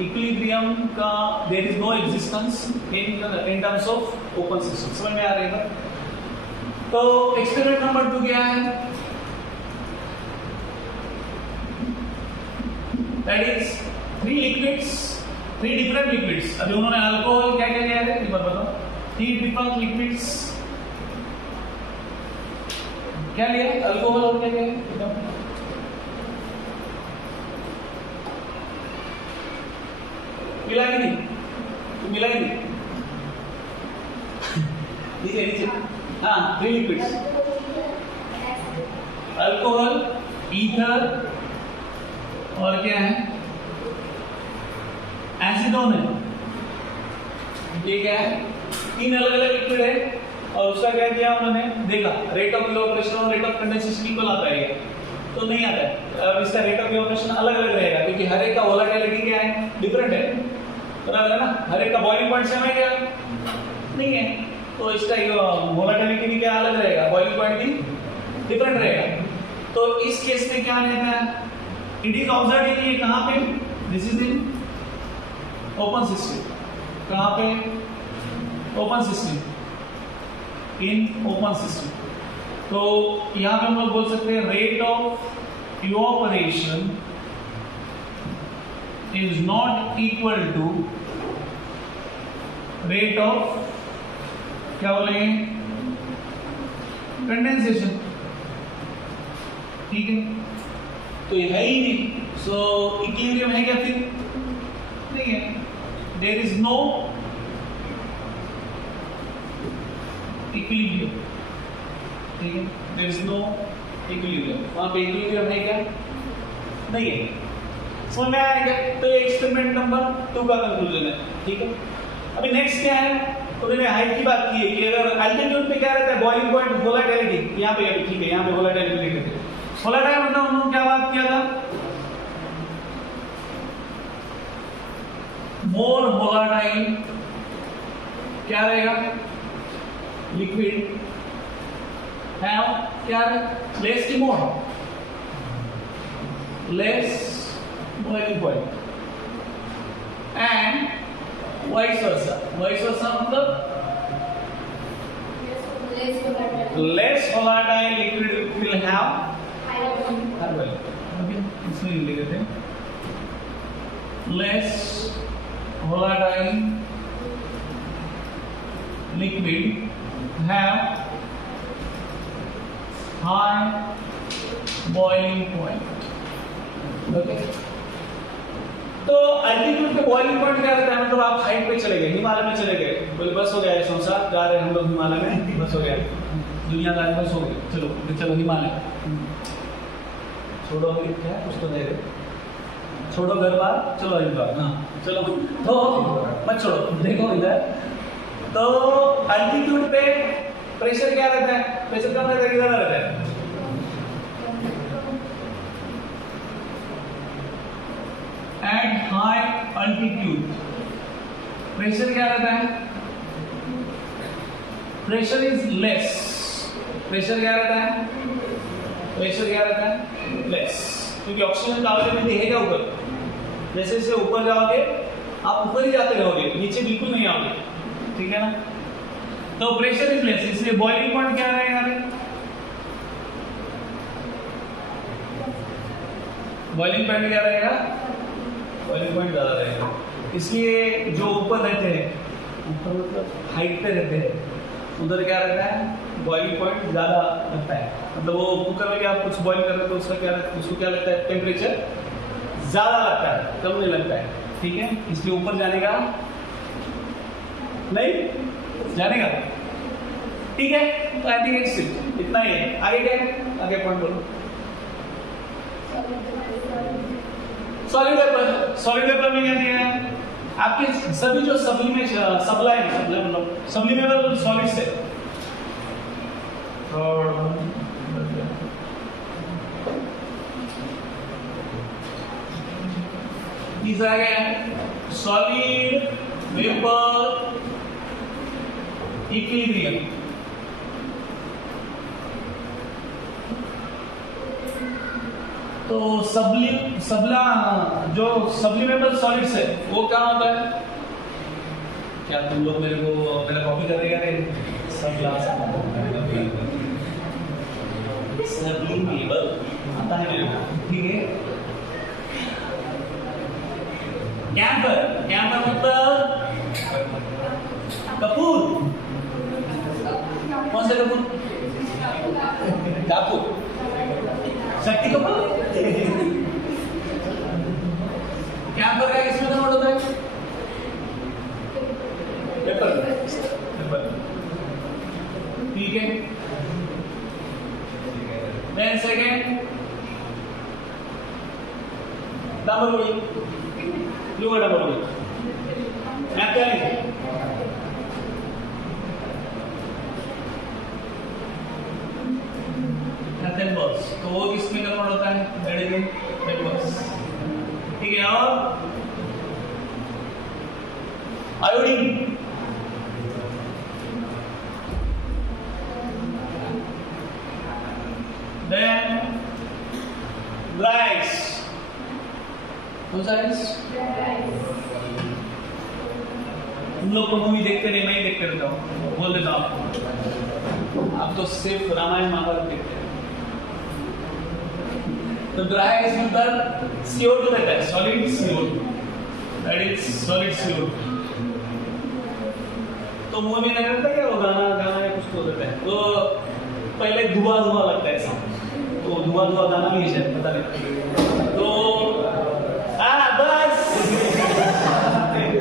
इक्विलिब्रियम का there is no existence in terms of open system. समझ में आ रही है बात। तो एक्सपेरिमेंट नंबर 2 क्या है, that is 3 liquids, 3 different liquids. अभी उन्होंने अल्कोहल क्या क्या लिया है, एक बार बताओ, 3 डिफरेंट लिक्विड्स क्या लिया, अल्कोहल और क्या क्या है, मिला कि नहीं, तो मिला ही नहीं, नीचे नीचे, हाँ 3 लिक्विड्स, अल्कोहल, ईथर और क्या है, एसिडोन है, ये क्या है, 3 अलग अलग लिक्विड है, और उसका क्या किया उन्होंने, देखा रेट ऑफ इवापोरेशन और रेट ऑफ कंडेंसेशन इक्वल आता है, तो नहीं आता है, अब इसका रेट ऑफ इवापोरेशन अलग अलग रहेगा, क्योंकि हर एक का वोलेटिलिटी क्या है, डिफरेंट है, बराबर है ना, हर एक का बॉइलिंग पॉइंट सेम है क्या, नहीं है, तो इसका वोलेटिलिटी भी क्या अलग रहेगा, बॉइलिंग पॉइंट भी डिफरेंट रहेगा। तो इस केस में क्या रहता है, इट इज ऑब्जर्व ये कहां पे, this is in open system, कहां पे, open system, in open system. तो यहां पे हम लोग बोल सकते हैं rate of evaporation is not equal to rate of, क्या बोलेंगे, कंडेंसेशन, ठीक है, तो ये है ही नहीं, सो इक्विलिब्रियम है क्या, फिर नहीं है, देयर इज नो इक्विलिब्रियम, ठीक है, देयर इज नो इक्विलिब्रियम, वहां पे इक्विलिब्रियम है क्या, नहीं है। समझ में आएगा? तो ये एक्सपेरिमेंट नंबर 2 का कंक्लूजन है, ठीक है। अभी नेक्स्ट क्या है, तो उन्होंने हाइट की बात की है कि अगर अल्टीट्यूड पे क्या रहता है, बॉइलिंग पॉइंट, वोलेटिलिटी, यहाँ पे अभी ठीक है, यहाँ पे वोलेटिलिटी लिखते हैं, वोलेटाइल मतलब उन्होंने क्या बात किया था, मोर वोलेटाइल क्या रहेगा, लिक्विड हैव क्या है, लेस की more, less boiling point, and vice versa मतलब less volatile liquid will have higher value, okay, इसमें लिख देते हैं, less volatile liquid have high boiling point, okay। तो अल्टीट्यूड पे बॉइलिंग पॉइंट क्या रहता है, मतलब आप हाइट पे चले गए, हिमालय में चले गए, बोले बस हो गया ये संसार, जा रहे हैं हम लोग हिमालय में, बस हो गया दुनियादारी, बस हो गई, चलो चलो हिमालय छोड़ो, अभी क्या कुछ तो दे रहे, छोड़ो घर बार, चलो हरिद्वार, हाँ चलो, तो मत छोड़ो, देखो इधर, तो अल्टीट्यूड पे प्रेशर क्या रहता है, प्रेशर कम रहता है, कितना रहता है, हाई अल्टीट्यूड प्रेशर क्या रहता है? Pressure is less. प्रेशर क्या रहता है? प्रेशर क्या रहता है? लेस, क्योंकि ऑक्सीजन डालोगे में दिखेगा ऊपर। जैसे जैसे ऊपर जाओगे आप ऊपर ही जाते रहोगे, नीचे बिल्कुल नहीं आओगे, ठीक है ना? तो प्रेशर इज लेस, इसलिए बॉइलिंग पॉइंट क्या रहेगा? बॉइलिंग पॉइंट क्या रहेगा? बॉइलिंग पॉइंट ज्यादा रहेगा, इसलिए जो ऊपर रहते हैं, ऊपर मतलब हाइट पे रहते हैं, उधर क्या रहता है? बॉइलिंग पॉइंट ज्यादा लगता है। मतलब वो कुकर में आप कुछ बॉइल कर रहे हो तो उसका क्या, उसको क्या लगता है? टेम्परेचर ज्यादा लगता है, कम नहीं लगता है, ठीक है? इसलिए ऊपर जाने का नहीं, जाने का, ठीक है? तो आई थिंक इट्स इतना ही है। आगे क्या है? आगे पॉइंट बोलो। सॉलिड वेपर, सॉलिड वेपर में क्या दिया है? आपके सभी जो सब्लिमेबल सॉलिड्स है, these are again solid vapor equilibrium। तो सबला जो सब्लिमेबल सॉलिड्स है वो क्या होता है? क्या तुम लोग मेरे को पहले कॉपी कर देगा? सबला सब्लिमेबल आता है मेरे को, ठीक है? कैंपर, कैंपर मतलब कपूर। कौन सा कपूर? कपूर, शक्ति कपूर। कैंपर का किसमें कन्वर्ट होता है? पेपर, ठीक है? Then second double wood, blue का डबल वुड। एथेनॉल्स, तो वो किसमें कन्वर्ट होता है? पेपर्स, ठीक है? और आयोडीन, देन राइस, तुम लोग को मूवी देखते नहीं, मैं ही देखते रहता हूँ, बोल देता हूँ। आप तो सिर्फ रामायण महाभारत देखते हैं। तो ड्राई आइस में पर CO2 रहता है, solid CO2, that is solid CO2। तो मुंह में नहीं रहता क्या वो गाना गाना या कुछ तो रहता है, तो पहले धुआं धुआं लगता है ऐसा, तो धुआं धुआं गाना भी है शायद, पता नहीं। तो बस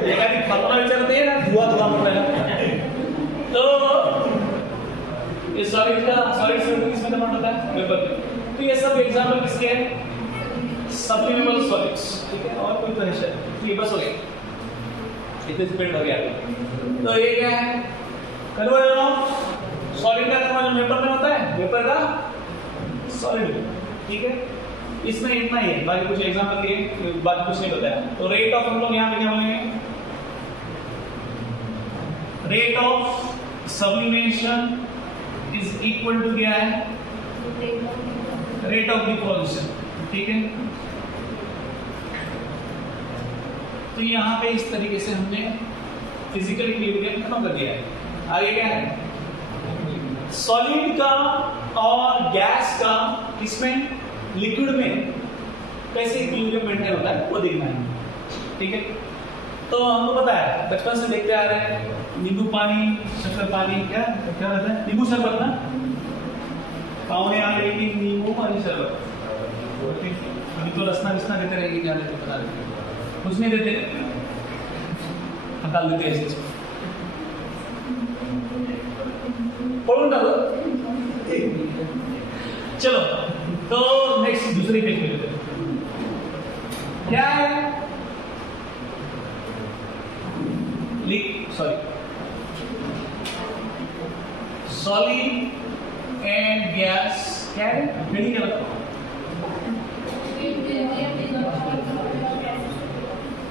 एकाधिक फलना विचारते हैं ना, धुआं धुआं होता है। तो ये सॉलिड CO2 किसमें कन्वर्ट होता है? वेपर में। तो ये सब एग्जांपल किसके हैं? सब्लिमेबल सॉलिड्स, ठीक है? और कोई तो है शायद, ये बस हो गया, इतने स्प्रेड हो गया। तो ये क्या है? कन्वर्जन ऑफ सॉलिड का कन्वर्जन वेपर में होता है, वेपर का सॉलिड में, ठीक है? इसमें इतना ही है, बाकी कुछ एग्जांपल दिए, बाकी कुछ नहीं बताया। तो रेट ऑफ, हम लोग यहाँ पे क्या बोलेंगे? Rate of sublimation is equal to क्या है? रेट ऑफ डिपोजिशन, ठीक है? तो यहाँ पे इस तरीके से हमने फिजिकल इक्विलिब्रियम खत्म कर दिया है। आगे क्या है? सॉलिड का और गैस का, इसमें लिक्विड में कैसे इक्विलिब्रियम मेंटेन होता है वो देखना है, ठीक है? तो हमको पता है, बचपन से देखते आ रहे हैं, नींबू पानी, शक्कर पानी, क्या क्या रहता है? नींबू शरबत ना, पावने आ गए कि नींबू पानी शरबत, अभी तो रसना विसना देते रहेंगे, क्या देते बता देते, कुछ नहीं देते, हटा देते ऐसे। पढ़ूं डालो, चलो तो नेक्स्ट दूसरी पेज पे लेते हैं। क्या है? सॉलिड एंड गैस, क्या है? हेडिंग क्या लगता है?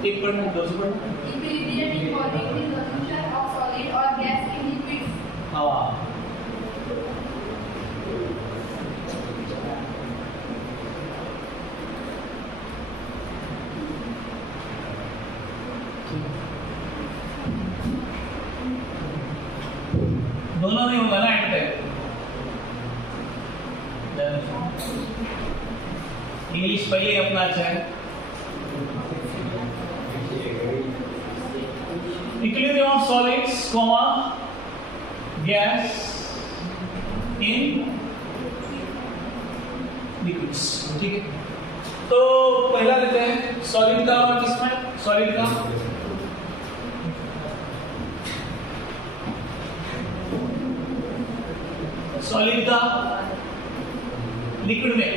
एक पढ़ना है, दो से पढ़ना। Equilibrium involving the solution of solid or gas in liquids. हाँ दोनों नहीं होगा ना एंड पे। इंग्लिश पहले अपना अच्छा है। Equilibrium of solids, gas in liquids, ठीक है। तो पहला लेते हैं सॉलिड का, और किसमें सॉलिड का लिक्विड में।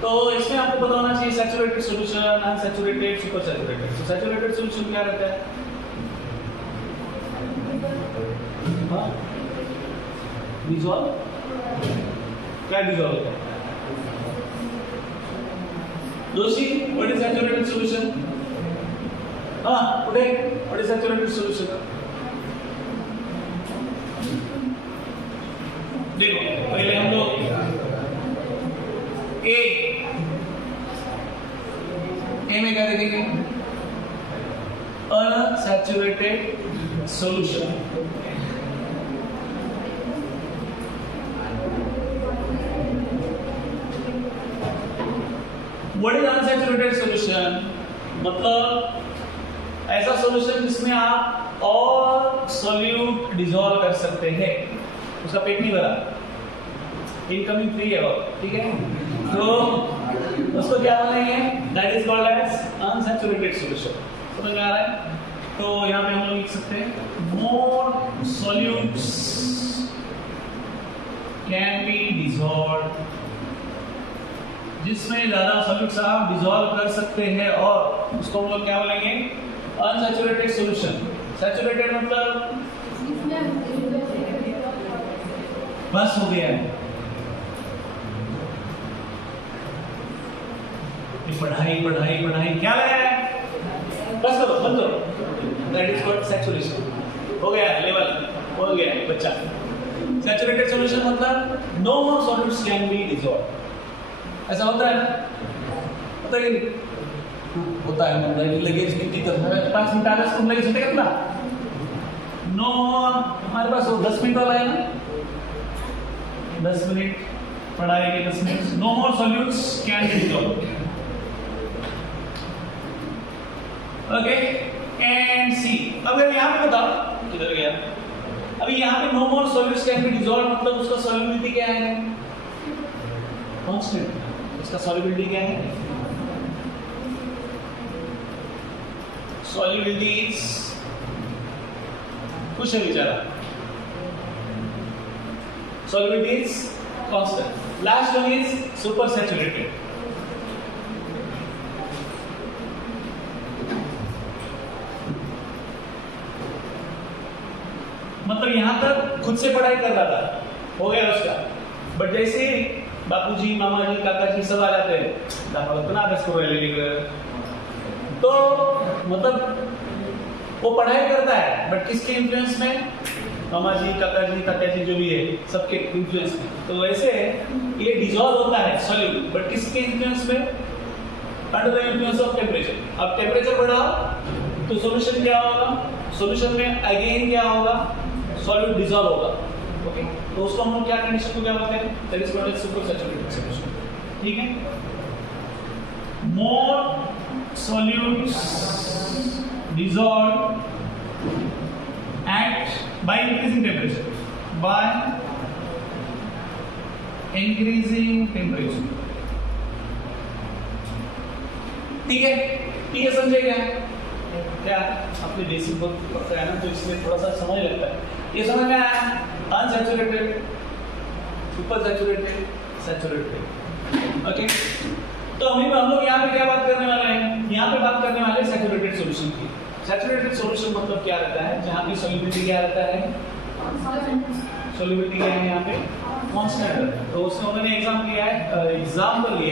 तो इसमें आपको पता होना चाहिए saturated solution, unsaturated, super saturated. तो सैचुरेटेड सॉल्यूशन क्या रहता है? हाँ डिसॉल्व, क्या डिसॉल्व होता है? दोषी व्हाट इज सैचुरेटेड सॉल्यूशन? हाँ उठे, व्हाट इज सैचुरेटेड सॉल्यूशन? देखो पहले हम लोग ए में क्या देखेंगे? Unsaturated solution. What is unsaturated solution? मतलब ऐसा सॉल्यूशन जिसमें आप और सॉल्यूट डिसॉल्व कर सकते हैं, उसका पेट नहीं भरा, इनकमिंग फ्री है वो, ठीक है। तो उसको क्या बोलेंगे? That is called as unsaturated solution. समझ में आ रहा है? तो यहाँ पे हम लोग लिख सकते हैं मोर सॉल्यूट्स कैन बी डिसॉल्व्ड, जिसमें ज्यादा सॉल्यूट्स आप डिसॉल्व कर सकते हैं, और उसको हम लोग क्या बोलेंगे? Unsaturated solution. सैचुरेटेड मतलब बस हो गया है, पढ़ाई पढ़ाई पढ़ाई क्या लगा है? बस करो, बंद करो। That is called saturation. हो गया लेवल, हो गया बच्चा। सैचुरेटेड सॉल्यूशन मतलब no more solutes can be dissolve. ऐसा होता है ना? होता है कि होता है, मतलब लगेज कितनी तरह 5 मिनट आगे तुम लगेज होते कितना? नो हमारे पास वो 10 मिनट वाला है ना, 10 मिनट पढ़ाएंगे, 10 minute. No more solutes can be dissolve. Okay and C. अब यहाँ पे बताओ किधर गया? अभी यहाँ पे no more solutes can be dissolve मतलब उसका सॉल्युबिलिटी क्या है? कांस्टेंट। इसका सॉल्युबिलिटी क्या है? सॉल्युबिलिटी इज कुछ है बेचारा, solubility is constant. Last one is supersaturated. मतलब यहां तक खुद से पढ़ाई कर रहा था, हो गया उसका, बट जैसे बापूजी, मामाजी, काकाजी सब आ जाते हैं, तो मतलब वो पढ़ाई करता है बट किसके इन्फ्लुएंस में? मामाजी, काकाजी, तात्याजी जो भी है सबके इन्फ्लुएंस में। तो वैसे ये डिसॉल्व होता है सॉल्यूट, बट किसके इन्फ्लुएंस में? Under the influence of temperature. अब टेम्परेचर बढ़ाओ तो सॉल्यूशन क्या होगा? सॉल्यूशन में अगेन क्या होगा? सॉल्यूट डिसॉल्व होगा। ओके, तो उसको हम लोग क्या कंडीशन को क्या बोलते हैं? That is called as super saturated solution. ठीक है, more solutes dissolved at by increasing temperature, by increasing temperature। ठीक है, ठीक है, समझे क्या? क्या अपने बेसिक बुक पढ़ते हैं ना, तो इसमें थोड़ा सा समय लगता है। ये समझ में आया? Unsaturated, super saturated, saturated. Okay, तो अभी हम लोग यहाँ पे क्या बात करने वाले हैं? यहाँ पे बात करने वाले हैं सैचुरेटेड सॉल्यूशन की। सैचुरेटेड सॉल्यूशन मतलब क्या रहता है? जहाँ पे सॉल्युबिलिटी क्या रहता है? सॉल्युबिलिटी क्या है यहाँ पे? कांस्टेंट। तो उसमें उन्होंने एग्जाम्पल लिया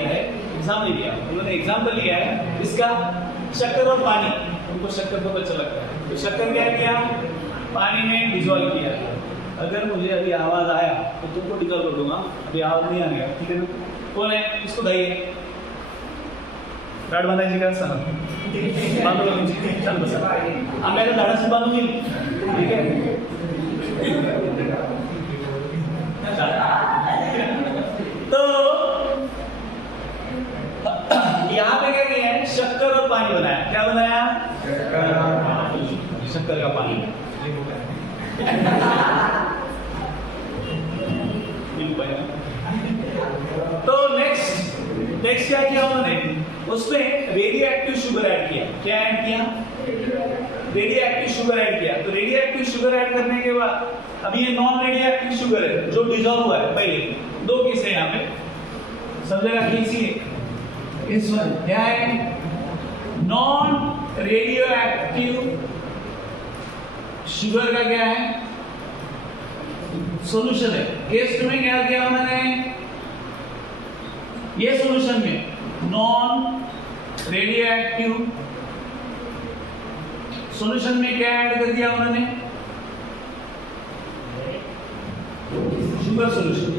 है एग्जाम नहीं दिया, उन्होंने एग्जाम्पल लिया है इसका शक्कर और पानी। उनको शक्कर बहुत अच्छा लगता है, तो शक्कर क्या किया, पानी में डिजोल्व किया। अगर मुझे अभी आवाज आया तो तुमको डिजोल्व कर दूंगा, अभी आवाज नहीं आएगा, ठीक है ना? कौन है इसको दही है गाड बांधायची का सांग बांधू चल बस आंब्याच्या झाडाची बांधून ठीक है। तो यहाँ पे क्या किया है, शक्कर और पानी बनाया। क्या बनाया, शक्कर का पानी। तो नेक्स्ट क्या किया उन्होंने, उसमें रेडियो एक्टिव शुगर ऐड किया। क्या ऐड किया, रेडियो एक्टिव शुगर ऐड किया। तो रेडियो एक्टिव शुगर ऐड करने के बाद अभी ये नॉन रेडियो एक्टिव शुगर है जो डिजॉल्व हुआ है। पहले दो केस है यहाँ पे, समझेगा कि इस वन क्या है, नॉन रेडियो एक्टिव शुगर का क्या है, सॉल्यूशन है। केस में क्या किया उन्होंने, ये सॉल्यूशन में नॉन रेडियो एक्टिव सॉल्यूशन में क्या ऐड कर दिया उन्होंने, शुगर सॉल्यूशन।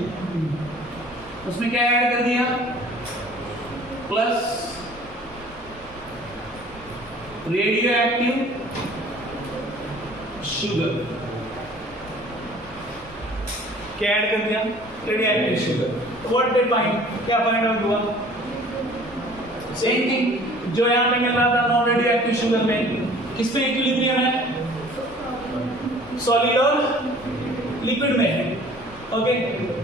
उसमें क्या ऐड कर दिया, प्लस रेडियो एक्टिव शुगर। क्या ऐड कर दिया, radio active sugar. What they find, क्या फाइंड आउट हुआ, सेम थिंग जो यहां पे मिल रहा था नॉन रेडियो एक्टिव शुगर में। किसमें इक्विलिब्रियम है, सॉलिड और लिक्विड में है। ओके,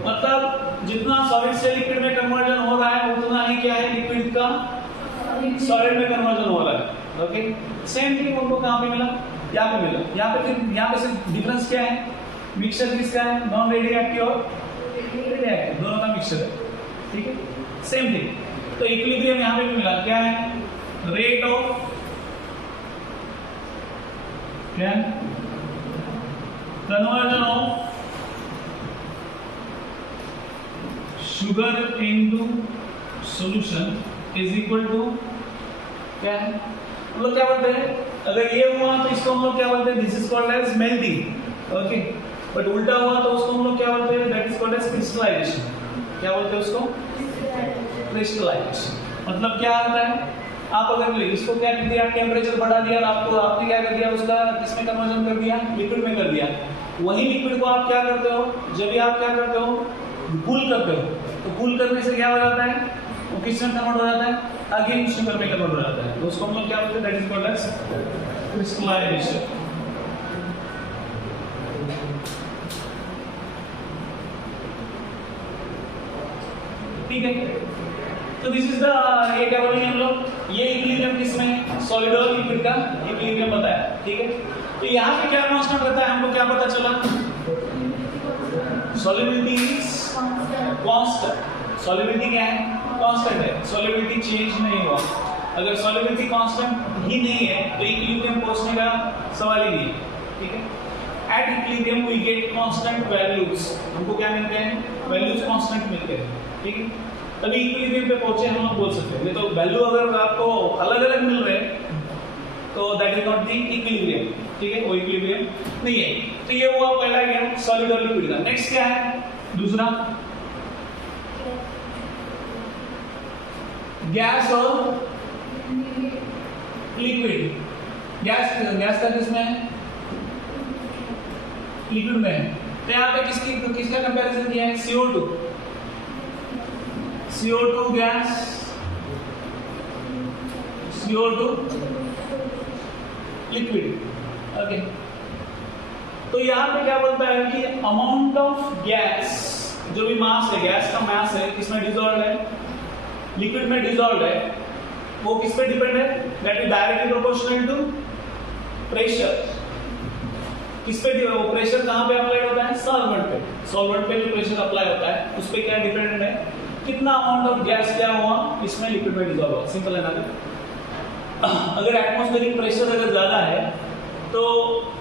मतलब जितना सॉलिड से लिक्विड में कन्वर्जन हो रहा है उतना ही क्या है, लिक्विड का सॉलिड में कन्वर्जन हो रहा है। ओके, सेम थिंग उनको कहां पे मिला, यहाँ पे मिला। यहाँ पे सिर्फ डिफरेंस क्या है, मिक्सचर किसका है, नॉन रेडियो एक्टिव और रेडियो एक्टिव दोनों का मिक्सचर है, ठीक है, सेम थिंग। तो इक्विलिब्रियम यहाँ पे भी मिला। क्या है, रेट ऑफ क्या conversion of sugar into solution is equal to क्या है, हम लोग क्या बोलते हैं, अगर ये हुआ तो इसको हम लोग क्या बोलते हैं, this is called as melting. Okay, but उल्टा हुआ तो उसको हम लोग क्या बोलते हैं, that is called as crystallization. क्या बोलते हैं उसको, क्रिस्टलाइजेशन। मतलब क्या आता है, आप अगर इसको क्या कर दिया, टेम्परेचर बढ़ा दिया, आपने क्या कर दिया, उसका किसमें कन्वर्जन कर दिया, लिक्विड में कर दिया। वही लिक्विड को आप क्या करते हो, जब भी आप क्या करते हो, कूल करते हो, तो कूल करने से क्या हो जाता है, वो किस में कन्वर्ट हो जाता है, अगेन शुगर में कन्वर्ट हो जाता है। तो उसको हम लोग क्या बोलते हैं, that is called as crystallization. ठीक है, तो दिस इज द, ये क्या बोलेंगे हम लोग, ये इक्विलिब्रियम किसमें, सॉलिड और लिक्विड का इक्विलिब्रियम बताया। ठीक है, तो यहाँ पे क्या कांस्टेंट रहता है, हमको क्या पता चला, सॉलिबिलिटी इज कांस्टेंट। सॉलिबिलिटी क्या है, कांस्टेंट है, सॉलिबिलिटी चेंज नहीं हुआ। अगर सॉलिबिलिटी कांस्टेंट ही नहीं है तो इक्विलिब्रियम पहुंचने का सवाल ही नहीं है। ठीक है, at equilibrium we get constant values, हमको क्या मिलते हैं, वैल्यूज कांस्टेंट मिलते हैं। ठीक है, तभी इक्विलिब्रियम पे पहुंचे हम लोग बोल सकते हैं। नहीं तो वैल्यू अगर आपको अलग अलग मिल रहे हैं तो that is not the equilibrium. ठीक है, वो इक्विलिब्रियम नहीं है। तो ये हुआ पहला गया सॉलिड और लिक्विड का। नेक्स्ट क्या है, दूसरा गैस और लिक्विड। गैस का किसमें है, लिक्विड में है। तो यहाँ पे किसका कंपैरिजन किया है, CO2 gas, CO2 liquid. Okay, तो यहाँ पे क्या बोलता है कि अमाउंट ऑफ गैस, जो भी मास है, गैस का मास है, किसमें डिसॉल्व है, लिक्विड में डिसॉल्व है, वो किस पे डिपेंड है, that is directly proportional to pressure. किस पे, वो प्रेशर कहां पे अप्लाई होता है, सॉल्वेंट पे। सॉल्वेंट पे जो प्रेशर अप्लाई होता है उस पे क्या डिपेंडेंट है, कितना अमाउंट ऑफ गैस क्या हुआ, इसमें लिक्विड में डिसॉल्व हुआ। सिंपल है ना। अगर एटमॉस्फेरिक प्रेशर अगर ज्यादा है तो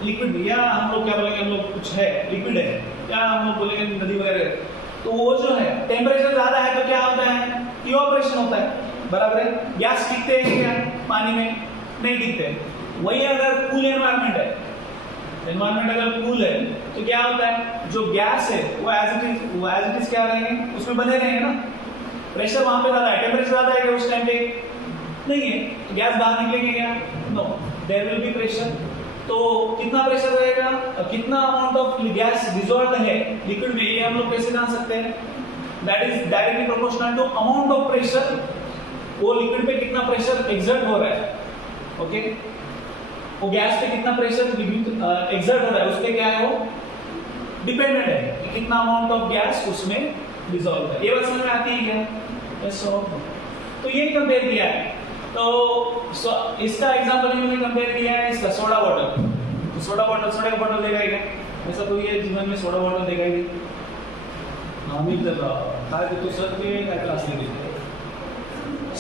लिक्विड, या हम लोग क्या बोलेंगे, हम लोग कुछ है लिक्विड है, क्या हम लोग बोलेंगे नदी वगैरह, तो वो जो है टेम्परेचर ज्यादा है तो क्या होता है, इवापोरेशन होता है। बराबर है। गैस टिकते हैं क्या पानी में? नहीं टिकते। वही अगर कूल एनवायरनमेंट है, एनवायरनमेंट अगर कूल है तो क्या होता है, जो गैस है वो एज इट इज क्या रहेंगे, उसमें बने रहेंगे ना। प्रेशर वहां पे ज्यादा है, टेम्परेचर ज्यादा है उस टाइम पे नहीं है, गैस बाहर निकलेंगे क्या? No, there will be pressure. तो कितना प्रेशर रहेगा, कितना अमाउंट ऑफ गैस डिसॉल्व है लिक्विड में, ये हम लोग कैसे जान सकते हैं? That is directly proportional to amount of pressure, वो लिक्विड पे कितना प्रेशर एक्सर्ट हो रहा है। ओके, वो गैस पे कितना प्रेशर एक्सर्ट हो रहा है, उसके क्या है, वो डिपेंडेंट है कि कितना अमाउंट ऑफ गैस उसमें डिसॉल्व है। ये बात समझ में आती है क्या? यस और नो। तो ये कंपेयर किया है। तो इसका एग्जांपल हमने कंपेयर किया है इसका सोडा वाटर। तो सोडा का बॉटल देगा क्या? ऐसा तो ये जीवन में सोडा वाटर देगा ही नहीं। आम्ही तर काय देतो सर, ते काय क्लास लेते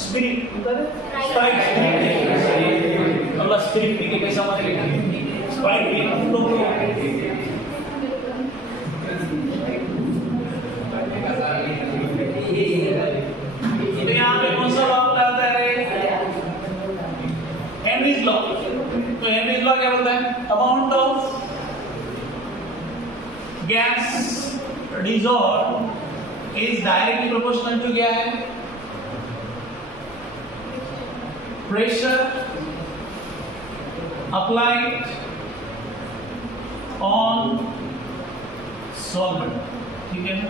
स्पिरिट होता है, स्प्राइट। अल्लाह स्पिरिट पी के कैसा मरेगा? स्प्राइट पी हम लोग तो यहाँ पे कौन सा लॉ बताता है? Henry's law. तो हेनरीज लॉ क्या बोलता है? Amount of gas dissolve is directly proportional to क्या है? Pressure applied on solvent. ठीक है ना,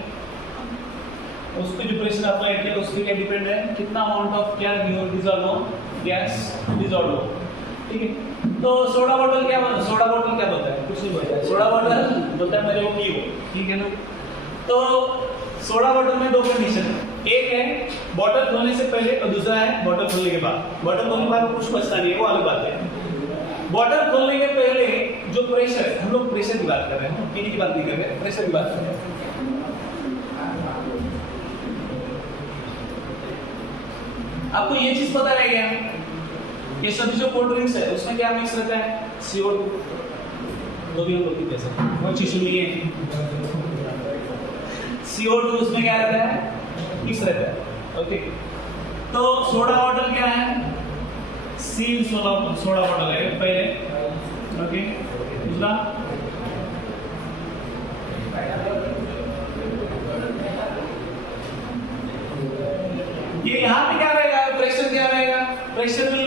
उस पे जो प्रेशर अप्लाई किया उस पे क्या डिपेंड है, कितना अमाउंट ऑफ क्या डिसॉल्व हो, गैस डिसॉल्व हो। ठीक है। तो सोडा बॉटल क्या बोलता है? सोडा बॉटल क्या बोलता है? कुछ नहीं बोलता है। सोडा बॉटल बोलता है मेरे को पियो। ठीक है ना। तो सोडा बॉटल में दो कंडीशन है, एक है बॉटल खोलने से पहले और दूसरा है बॉटल खोलने के बाद। बॉटल खोलने के बाद कुछ बचता नहीं है, वो अलग बात है। बॉटल खोलने के पहले जो प्रेशर है, हम लोग प्रेशर की बात कर रहे हैं, पीने की बात नहीं कर रहे, प्रेशर की बात कर रहे हैं। आपको ये चीज पता रह गया, ये सभी जो कोल्ड ड्रिंक्स है उसमें क्या मिक्स रहता है? CO2। तो भी हम लोग पीते हैं, वो चीज सुनिए, CO2 उसमें क्या रहता है? मिक्स रहता है। ओके, तो सोडा बॉटल क्या है? सील सोडा बॉटल है पहले। ओके, दूसरा ये यहाँ पे क्या रहेगा? प्रेशर क्या रहेगा? Pressure will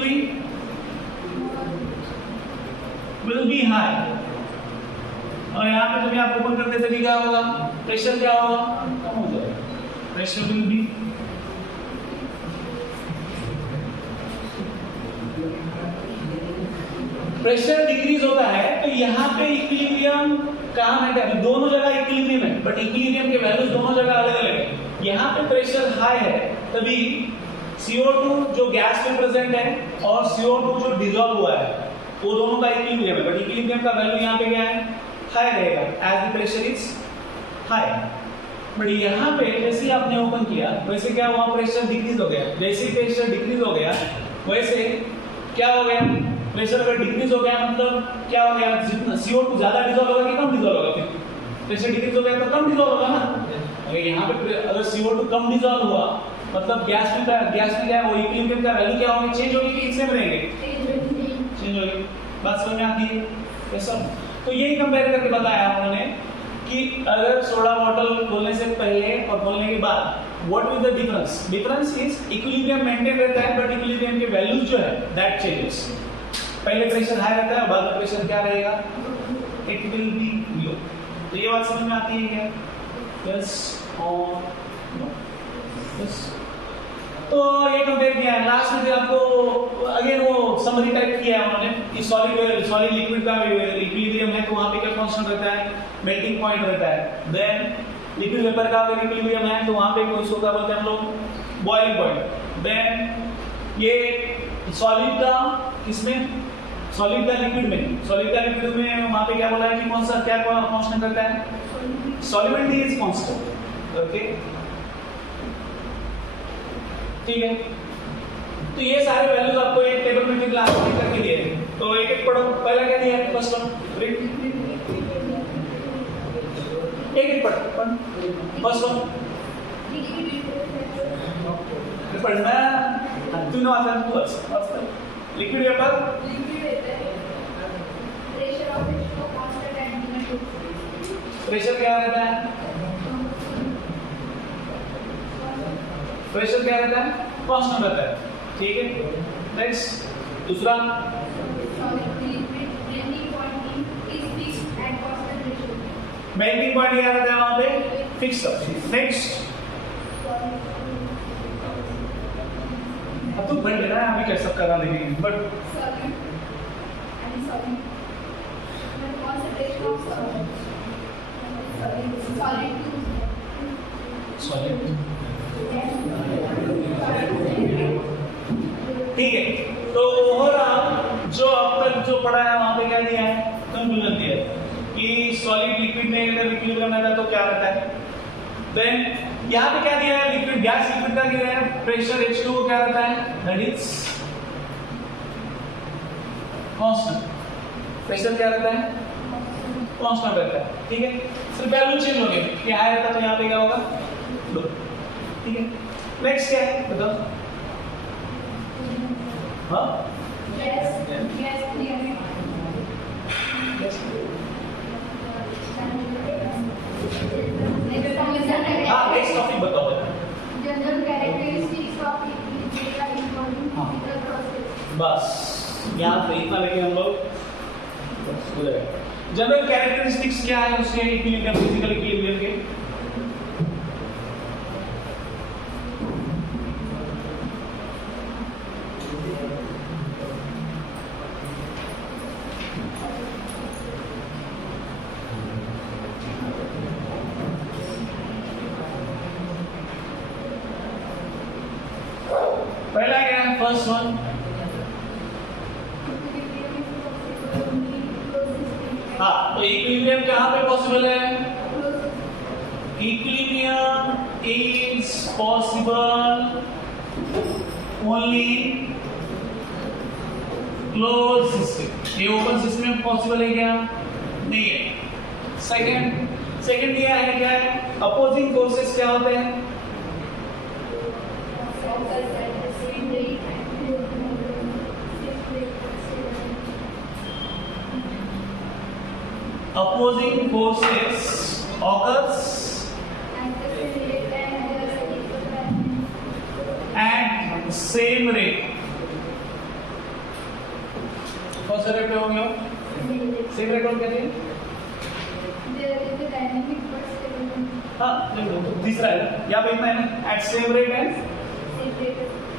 be high. और यहाँ पे जब आप ओपन करते थे क्या होगा? प्रेशर क्या होगा? कम हो जाएगा। Pressure will be pressure decrease होता है तो यहाँ पे इक्विलिब्रियम कहाँ है? दोनों जगह इक्विलिब्रियम है, बट इक्विलिब्रियम के वैल्यूज दोनों जगह अलग अलग है। यहाँ पे प्रेशर हाई है तभी CO2 जो गैस में प्रेजेंट है और CO2 जो डिसॉल्व हुआ है वो दोनों का इक्विलिब्रियम है, बट इक्विलिब्रियम का वैल्यू यहाँ पे क्या है? हाई रहेगा, as the pressure is high. But यहाँ पे जैसे आपने ओपन किया वैसे क्या हुआ? प्रेशर डिक्रीज हो गया। जैसे प्रेशर डिक्रीज हो गया वैसे क्या हो गया? प्रेशर अगर डिक्रीज हो गया मतलब क्या हो गया? जितना CO2 ज्यादा डिसॉल्व होगा कि कम डिसॉल्व होगा? फिर प्रेशर डिक्रीज हो गया तो कम डिसॉल्व होगा ना। अगर यहाँ पे अगर CO2 कम डिसॉल्व हुआ मतलब गैस में क्या है? वो इक्विलिब्रियम का वैल्यू क्या होगा? चेंज होगी कि सेम रहेंगे? चेंज होगी। बात समझ में आती है? कैसा? तो यही कंपेयर करके बताया उन्होंने कि अगर सोडा बॉटल खोलने से पहले और खोलने के बाद what is the difference? Difference is equilibrium maintain रहता है बट इक्विलिब्रियम के वैल्यूज जो है दैट चेंजेस। पहले प्रेशर हाई रहता है, बाद में प्रेशर क्या रहेगा? इट विल बी लो। तो ये बात समझ में आती है क्या? यस और नो? यस। तो ये कंपेयर किया है। लास्ट में फिर आपको अगेन वो समरी टाइप किया है उन्होंने कि सॉलिड लिक्विड का इक्विलिब्रियम है तो वहां पे क्या कांस्टेंट रहता है? मेल्टिंग पॉइंट रहता है। देन लिक्विड वेपर का अगर इक्विलिब्रियम है तो वहां पे कोई होता बोलते हैं हम लोग बॉइलिंग पॉइंट। देन ये सॉलिड का किसमें? सॉलिड का लिक्विड में। सॉलिड का लिक्विड में वहां पे क्या बोला है कि कौन सा क्या कांस्टेंट रहता है? Solubility is constant. ओके, ठीक है। तो ये सारे वैल्यूज आपको एक टेबल में क्लास में करके दिए हैं। तो एक एक पढ़ो। पहला क्या दिया है? फर्स्ट वन रीड, एक एक पढ़। फर्स्ट वन अरे पढ़ना तू ना वाचन तू वाचता liquid vapour Liquid vapor. Pressure of H2O constant and negative. Pressure क्या रहता है प्रेशर क्या रहता है कांस्टेंट रहता है ठीक है नेक्स्ट दूसरा Solid to liquid blending point is fixed at constant ratio. Melting point क्या रहता है वहां पे फिक्स नेक्स्ट अब तो बढ़ गया अभी कैसे करा लेंगे but Solid and solid. The concentration of solid to solid ठीक है तो ओवरऑल जो अब तक जो पढ़ा है वहां पे क्या दिया है कंक्लूजन दिया है कि सॉलिड लिक्विड में अगर इक्विलिब्रियम रहता है तो क्या रहता है देन यहाँ पे क्या दिया है लिक्विड गैस लिक्विड का दिया है प्रेशर H2O क्या रहता है दैट इज कांस्टेंट प्रेशर क्या रहता है कांस्टेंट रहता है ठीक है सिर्फ वैल्यू चेंज हो गई ये हाई रहता तो यहाँ पे क्या होगा लो ठीक है नेक्स्ट क्या है बताओ हाँ gas clear. हाँ नेक्स्ट टॉपिक बताओ General characteristics of equilibrium involving हाँ। physical process. बस यहाँ पे इतना लेके हम लोग जनरल कैरेक्टरिस्टिक्स क्या है उसके इक्विलिब्रियम फिजिकल इक्विलिब्रियम के पहला क्या है फर्स्ट वन हाँ तो इक्विलिब्रियम कहाँ पे पॉसिबल है equilibrium is possible only close system ये ओपन सिस्टम में पॉसिबल है क्या नहीं है सेकंड ये है क्या है अपोजिंग फोर्सेस क्या होते हैं opposing forces occurs at same rate कौन सा रेट पे हो गया सेम रेट और क्या चाहिए हाँ तीसरा है यहाँ पे इतना है ना एट सेम रेट है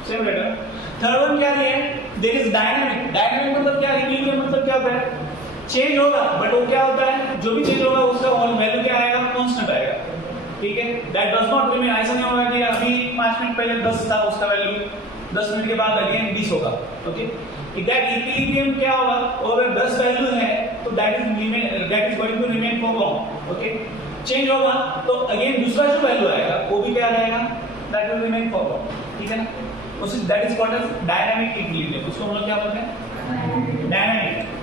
सेम रेट है थर्ड वन क्या है देयर इज डायनामिक डायनामिक मतलब क्या इक्विलिब्रियम मतलब क्या होता है चेंज होगा बट वो क्या होता है जो भी चेंज होगा उसका वैल्यू क्या आएगा कांस्टेंट आएगा ठीक है दैट डज नॉट रिमेन ऐसा नहीं होगा कि अभी 5 मिनट पहले 10 था उसका वैल्यू 10 मिनट के बाद अगेन 20 होगा ओके दैट इक्विलिब्रियम क्या होगा और अगर 10 वैल्यू है तो that is going to remain for long okay change होगा तो अगेन दूसरा जो वैल्यू आएगा वो भी क्या रहेगा that will remain for long ठीक है ना उस that is called as dynamic equilibrium उसको हम लोग क्या बोलते हैं dynamic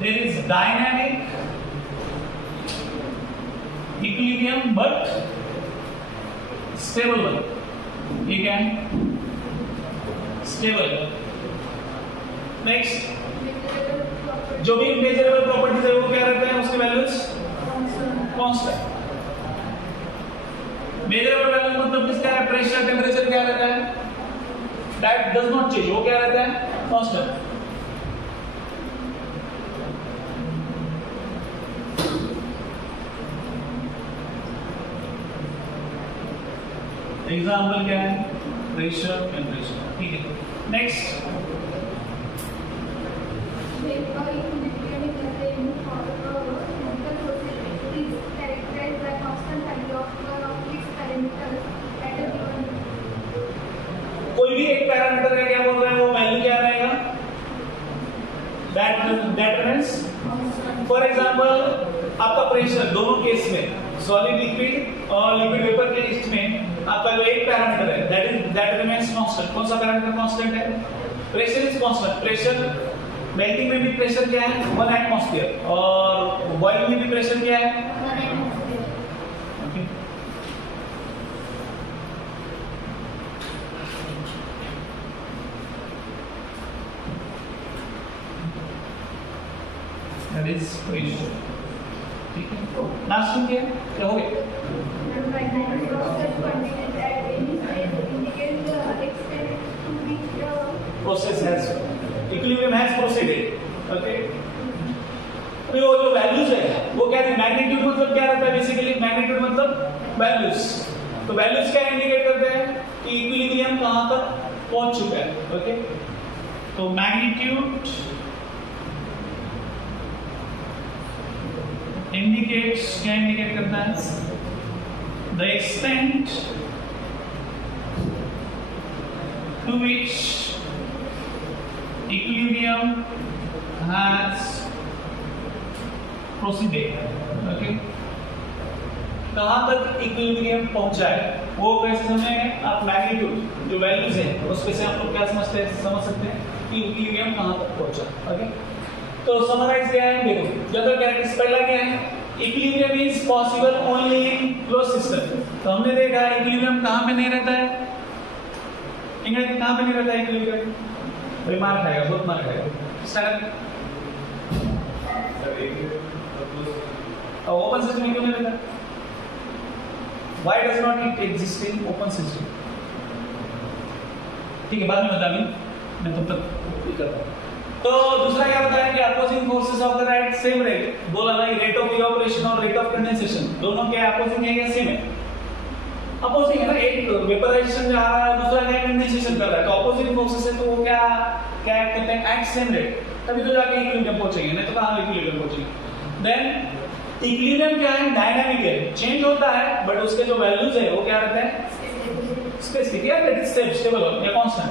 there is dynamic equilibrium but stable one ठीक है stable next जो भी मेजरेबल प्रॉपर्टीज है वो क्या रहते हैं उसके वैल्यूज कांस्टेंट मेजरेबल वैल्यू मतलब किसका है प्रेशर टेंपरेचर क्या रहता है दैट डज नॉट चेंज वो क्या रहता है कांस्टेंट एग्जाम्पल क्या है प्रेशर टेम्परेचर ठीक है नेक्स्ट कोई भी एक पैरामीटर का क्या बोल रहे हैं वो वैल्यू क्या रहेगा दैट मींस फॉर एग्जांपल आपका प्रेशर दोनों केस में सॉलिड लिक्विड और लिक्विड वेपर के केस में आपका जो एक पैरामीटर है दैट रिमेंस कांस्टेंट कौन सा पैरामीटर कांस्टेंट है pressure is constant pressure melting में भी प्रेशर क्या है 1 एटमॉस्फेयर और बॉइलिंग में भी प्रेशर क्या है दैट इज प्रेशर। ठीक है, लास्ट में क्या हो गया? Number 9, process continues at any stage indicates the extent to which the process has equilibrium has proceeded. Okay, तो वो जो वैल्यूज है वो क्या है? मैग्नीट्यूड मतलब क्या रहता है? बेसिकली मैग्नीट्यूड मतलब वैल्यूज। तो वैल्यूज क्या इंडिकेट करते हैं कि इक्विलिब्रियम कहां तक पहुंच चुका है। ओके, तो मैग्नीट्यूड इंडिकेट्स, क्या इंडिकेट करता है? The extent to which equilibrium has proceeded। Okay, कहां तक इक्विलिब्रियम पहुंचा है वो कैसे समझेंगे आप? मैग्नीट्यूड जो वैल्यूज है उसमें से आप लोग क्या समझ सकते हैं कि इक्विलिब्रियम कहां तक पहुंचा। ओके, तो समराइज क्या है? देखो, जनरल कैरेक्टरिस्टिक्स पहला क्या है? Equilibrium is possible only in close system. तो हमने देखा इक्विलिब्रियम कहां पे नहीं रहता है? इंग्लिश कहां पे नहीं रहता है इक्विलिब्रियम? मार खाएगा, बहुत मार खाएगा। ओपन सिस्टम में क्यों नहीं रहता? Why does not it exist in open system? ठीक है, बाद में बताऊंगी मैं, तब तक करता हूं। तो दूसरा क्या बताया कि opposing forces of the right same rate. बोला ना, रेट ऑफ इवेपोरेशन और रेट ऑफ कंडेंसेशन दोनों क्या अपोजिंग है या सेम है? अपोजिंग है ना, एक वेपराइजेशन जा रहा है, दूसरा क्या कंडेंसेशन कर रहा है। तो अपोजिंग फोर्सेस है तो वो क्या कहते हैं? एट सेम रेट, तभी तो जाके इक्विलिब्रियम पहुंचेंगे, नहीं तो कहां इक्विलिब्रियम पहुंचेंगे। देन इक्विलिब्रियम क्या है? डायनामिक है, चेंज होता है, बट उसके जो वैल्यूज है वो क्या रहता है? स्पेसिफिक या दैट इज स्टेबल या कांस्टेंट।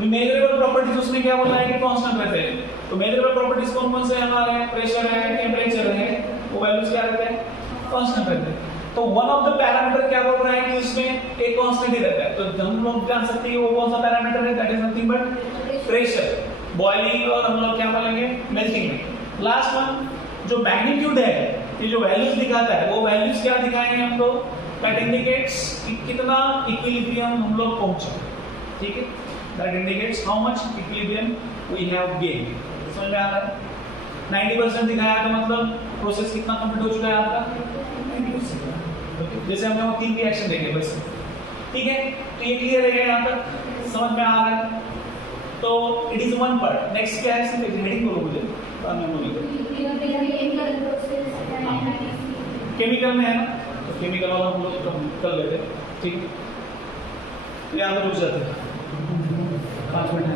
मेजरेबल प्रॉपर्टीज उसमें क्या बोला है कि कांस्टेंट रहते हैं। तो मेजरेबल प्रॉपर्टीज कौन-कौन से हमारे? प्रेशर है, टेंपरेचर है, वो वैल्यूज क्या रहते हैं? कांस्टेंट रहते हैं। तो वन ऑफ द पैरामीटर क्या बोल रहा है कि उसमें एक कांस्टेंट ही रहता है। तो हम लोग जान सकते हैं वो कौन सा पैरामीटर है? That is nothing but pressure, boiling और हम लोग क्या बोलेंगे? मेल्टिंग में। लास्ट वन जो मैग्नीट्यूड है, ये जो वैल्यूज दिखाता है, वो वैल्यूज क्या दिखाएंगे हमको? दैट इंडिकेट्स कि कितना इक्विलिब्रियम हम लोग पहुंचे। ठीक है, that indicates how much equilibrium we have gained. समझ में आ रहा है? 90% दिखाया तो मतलब प्रोसेस कितना कंप्लीट हो चुका है आपका? 90%। जैसे हमने वो 3 रिएक्शन देखे बस। ठीक है, तो ये क्लियर है क्या यहाँ तक? समझ में आ रहा है? तो it is one part. Next क्या है? इसमें हेडिंग बोलो मुझे, बाद में बोलिए। केमिकल में है ना, तो केमिकल वाला हम लोग कर लेते हैं। ठीक है, यहाँ पर रुक जाते हैं, 5 मिनट है।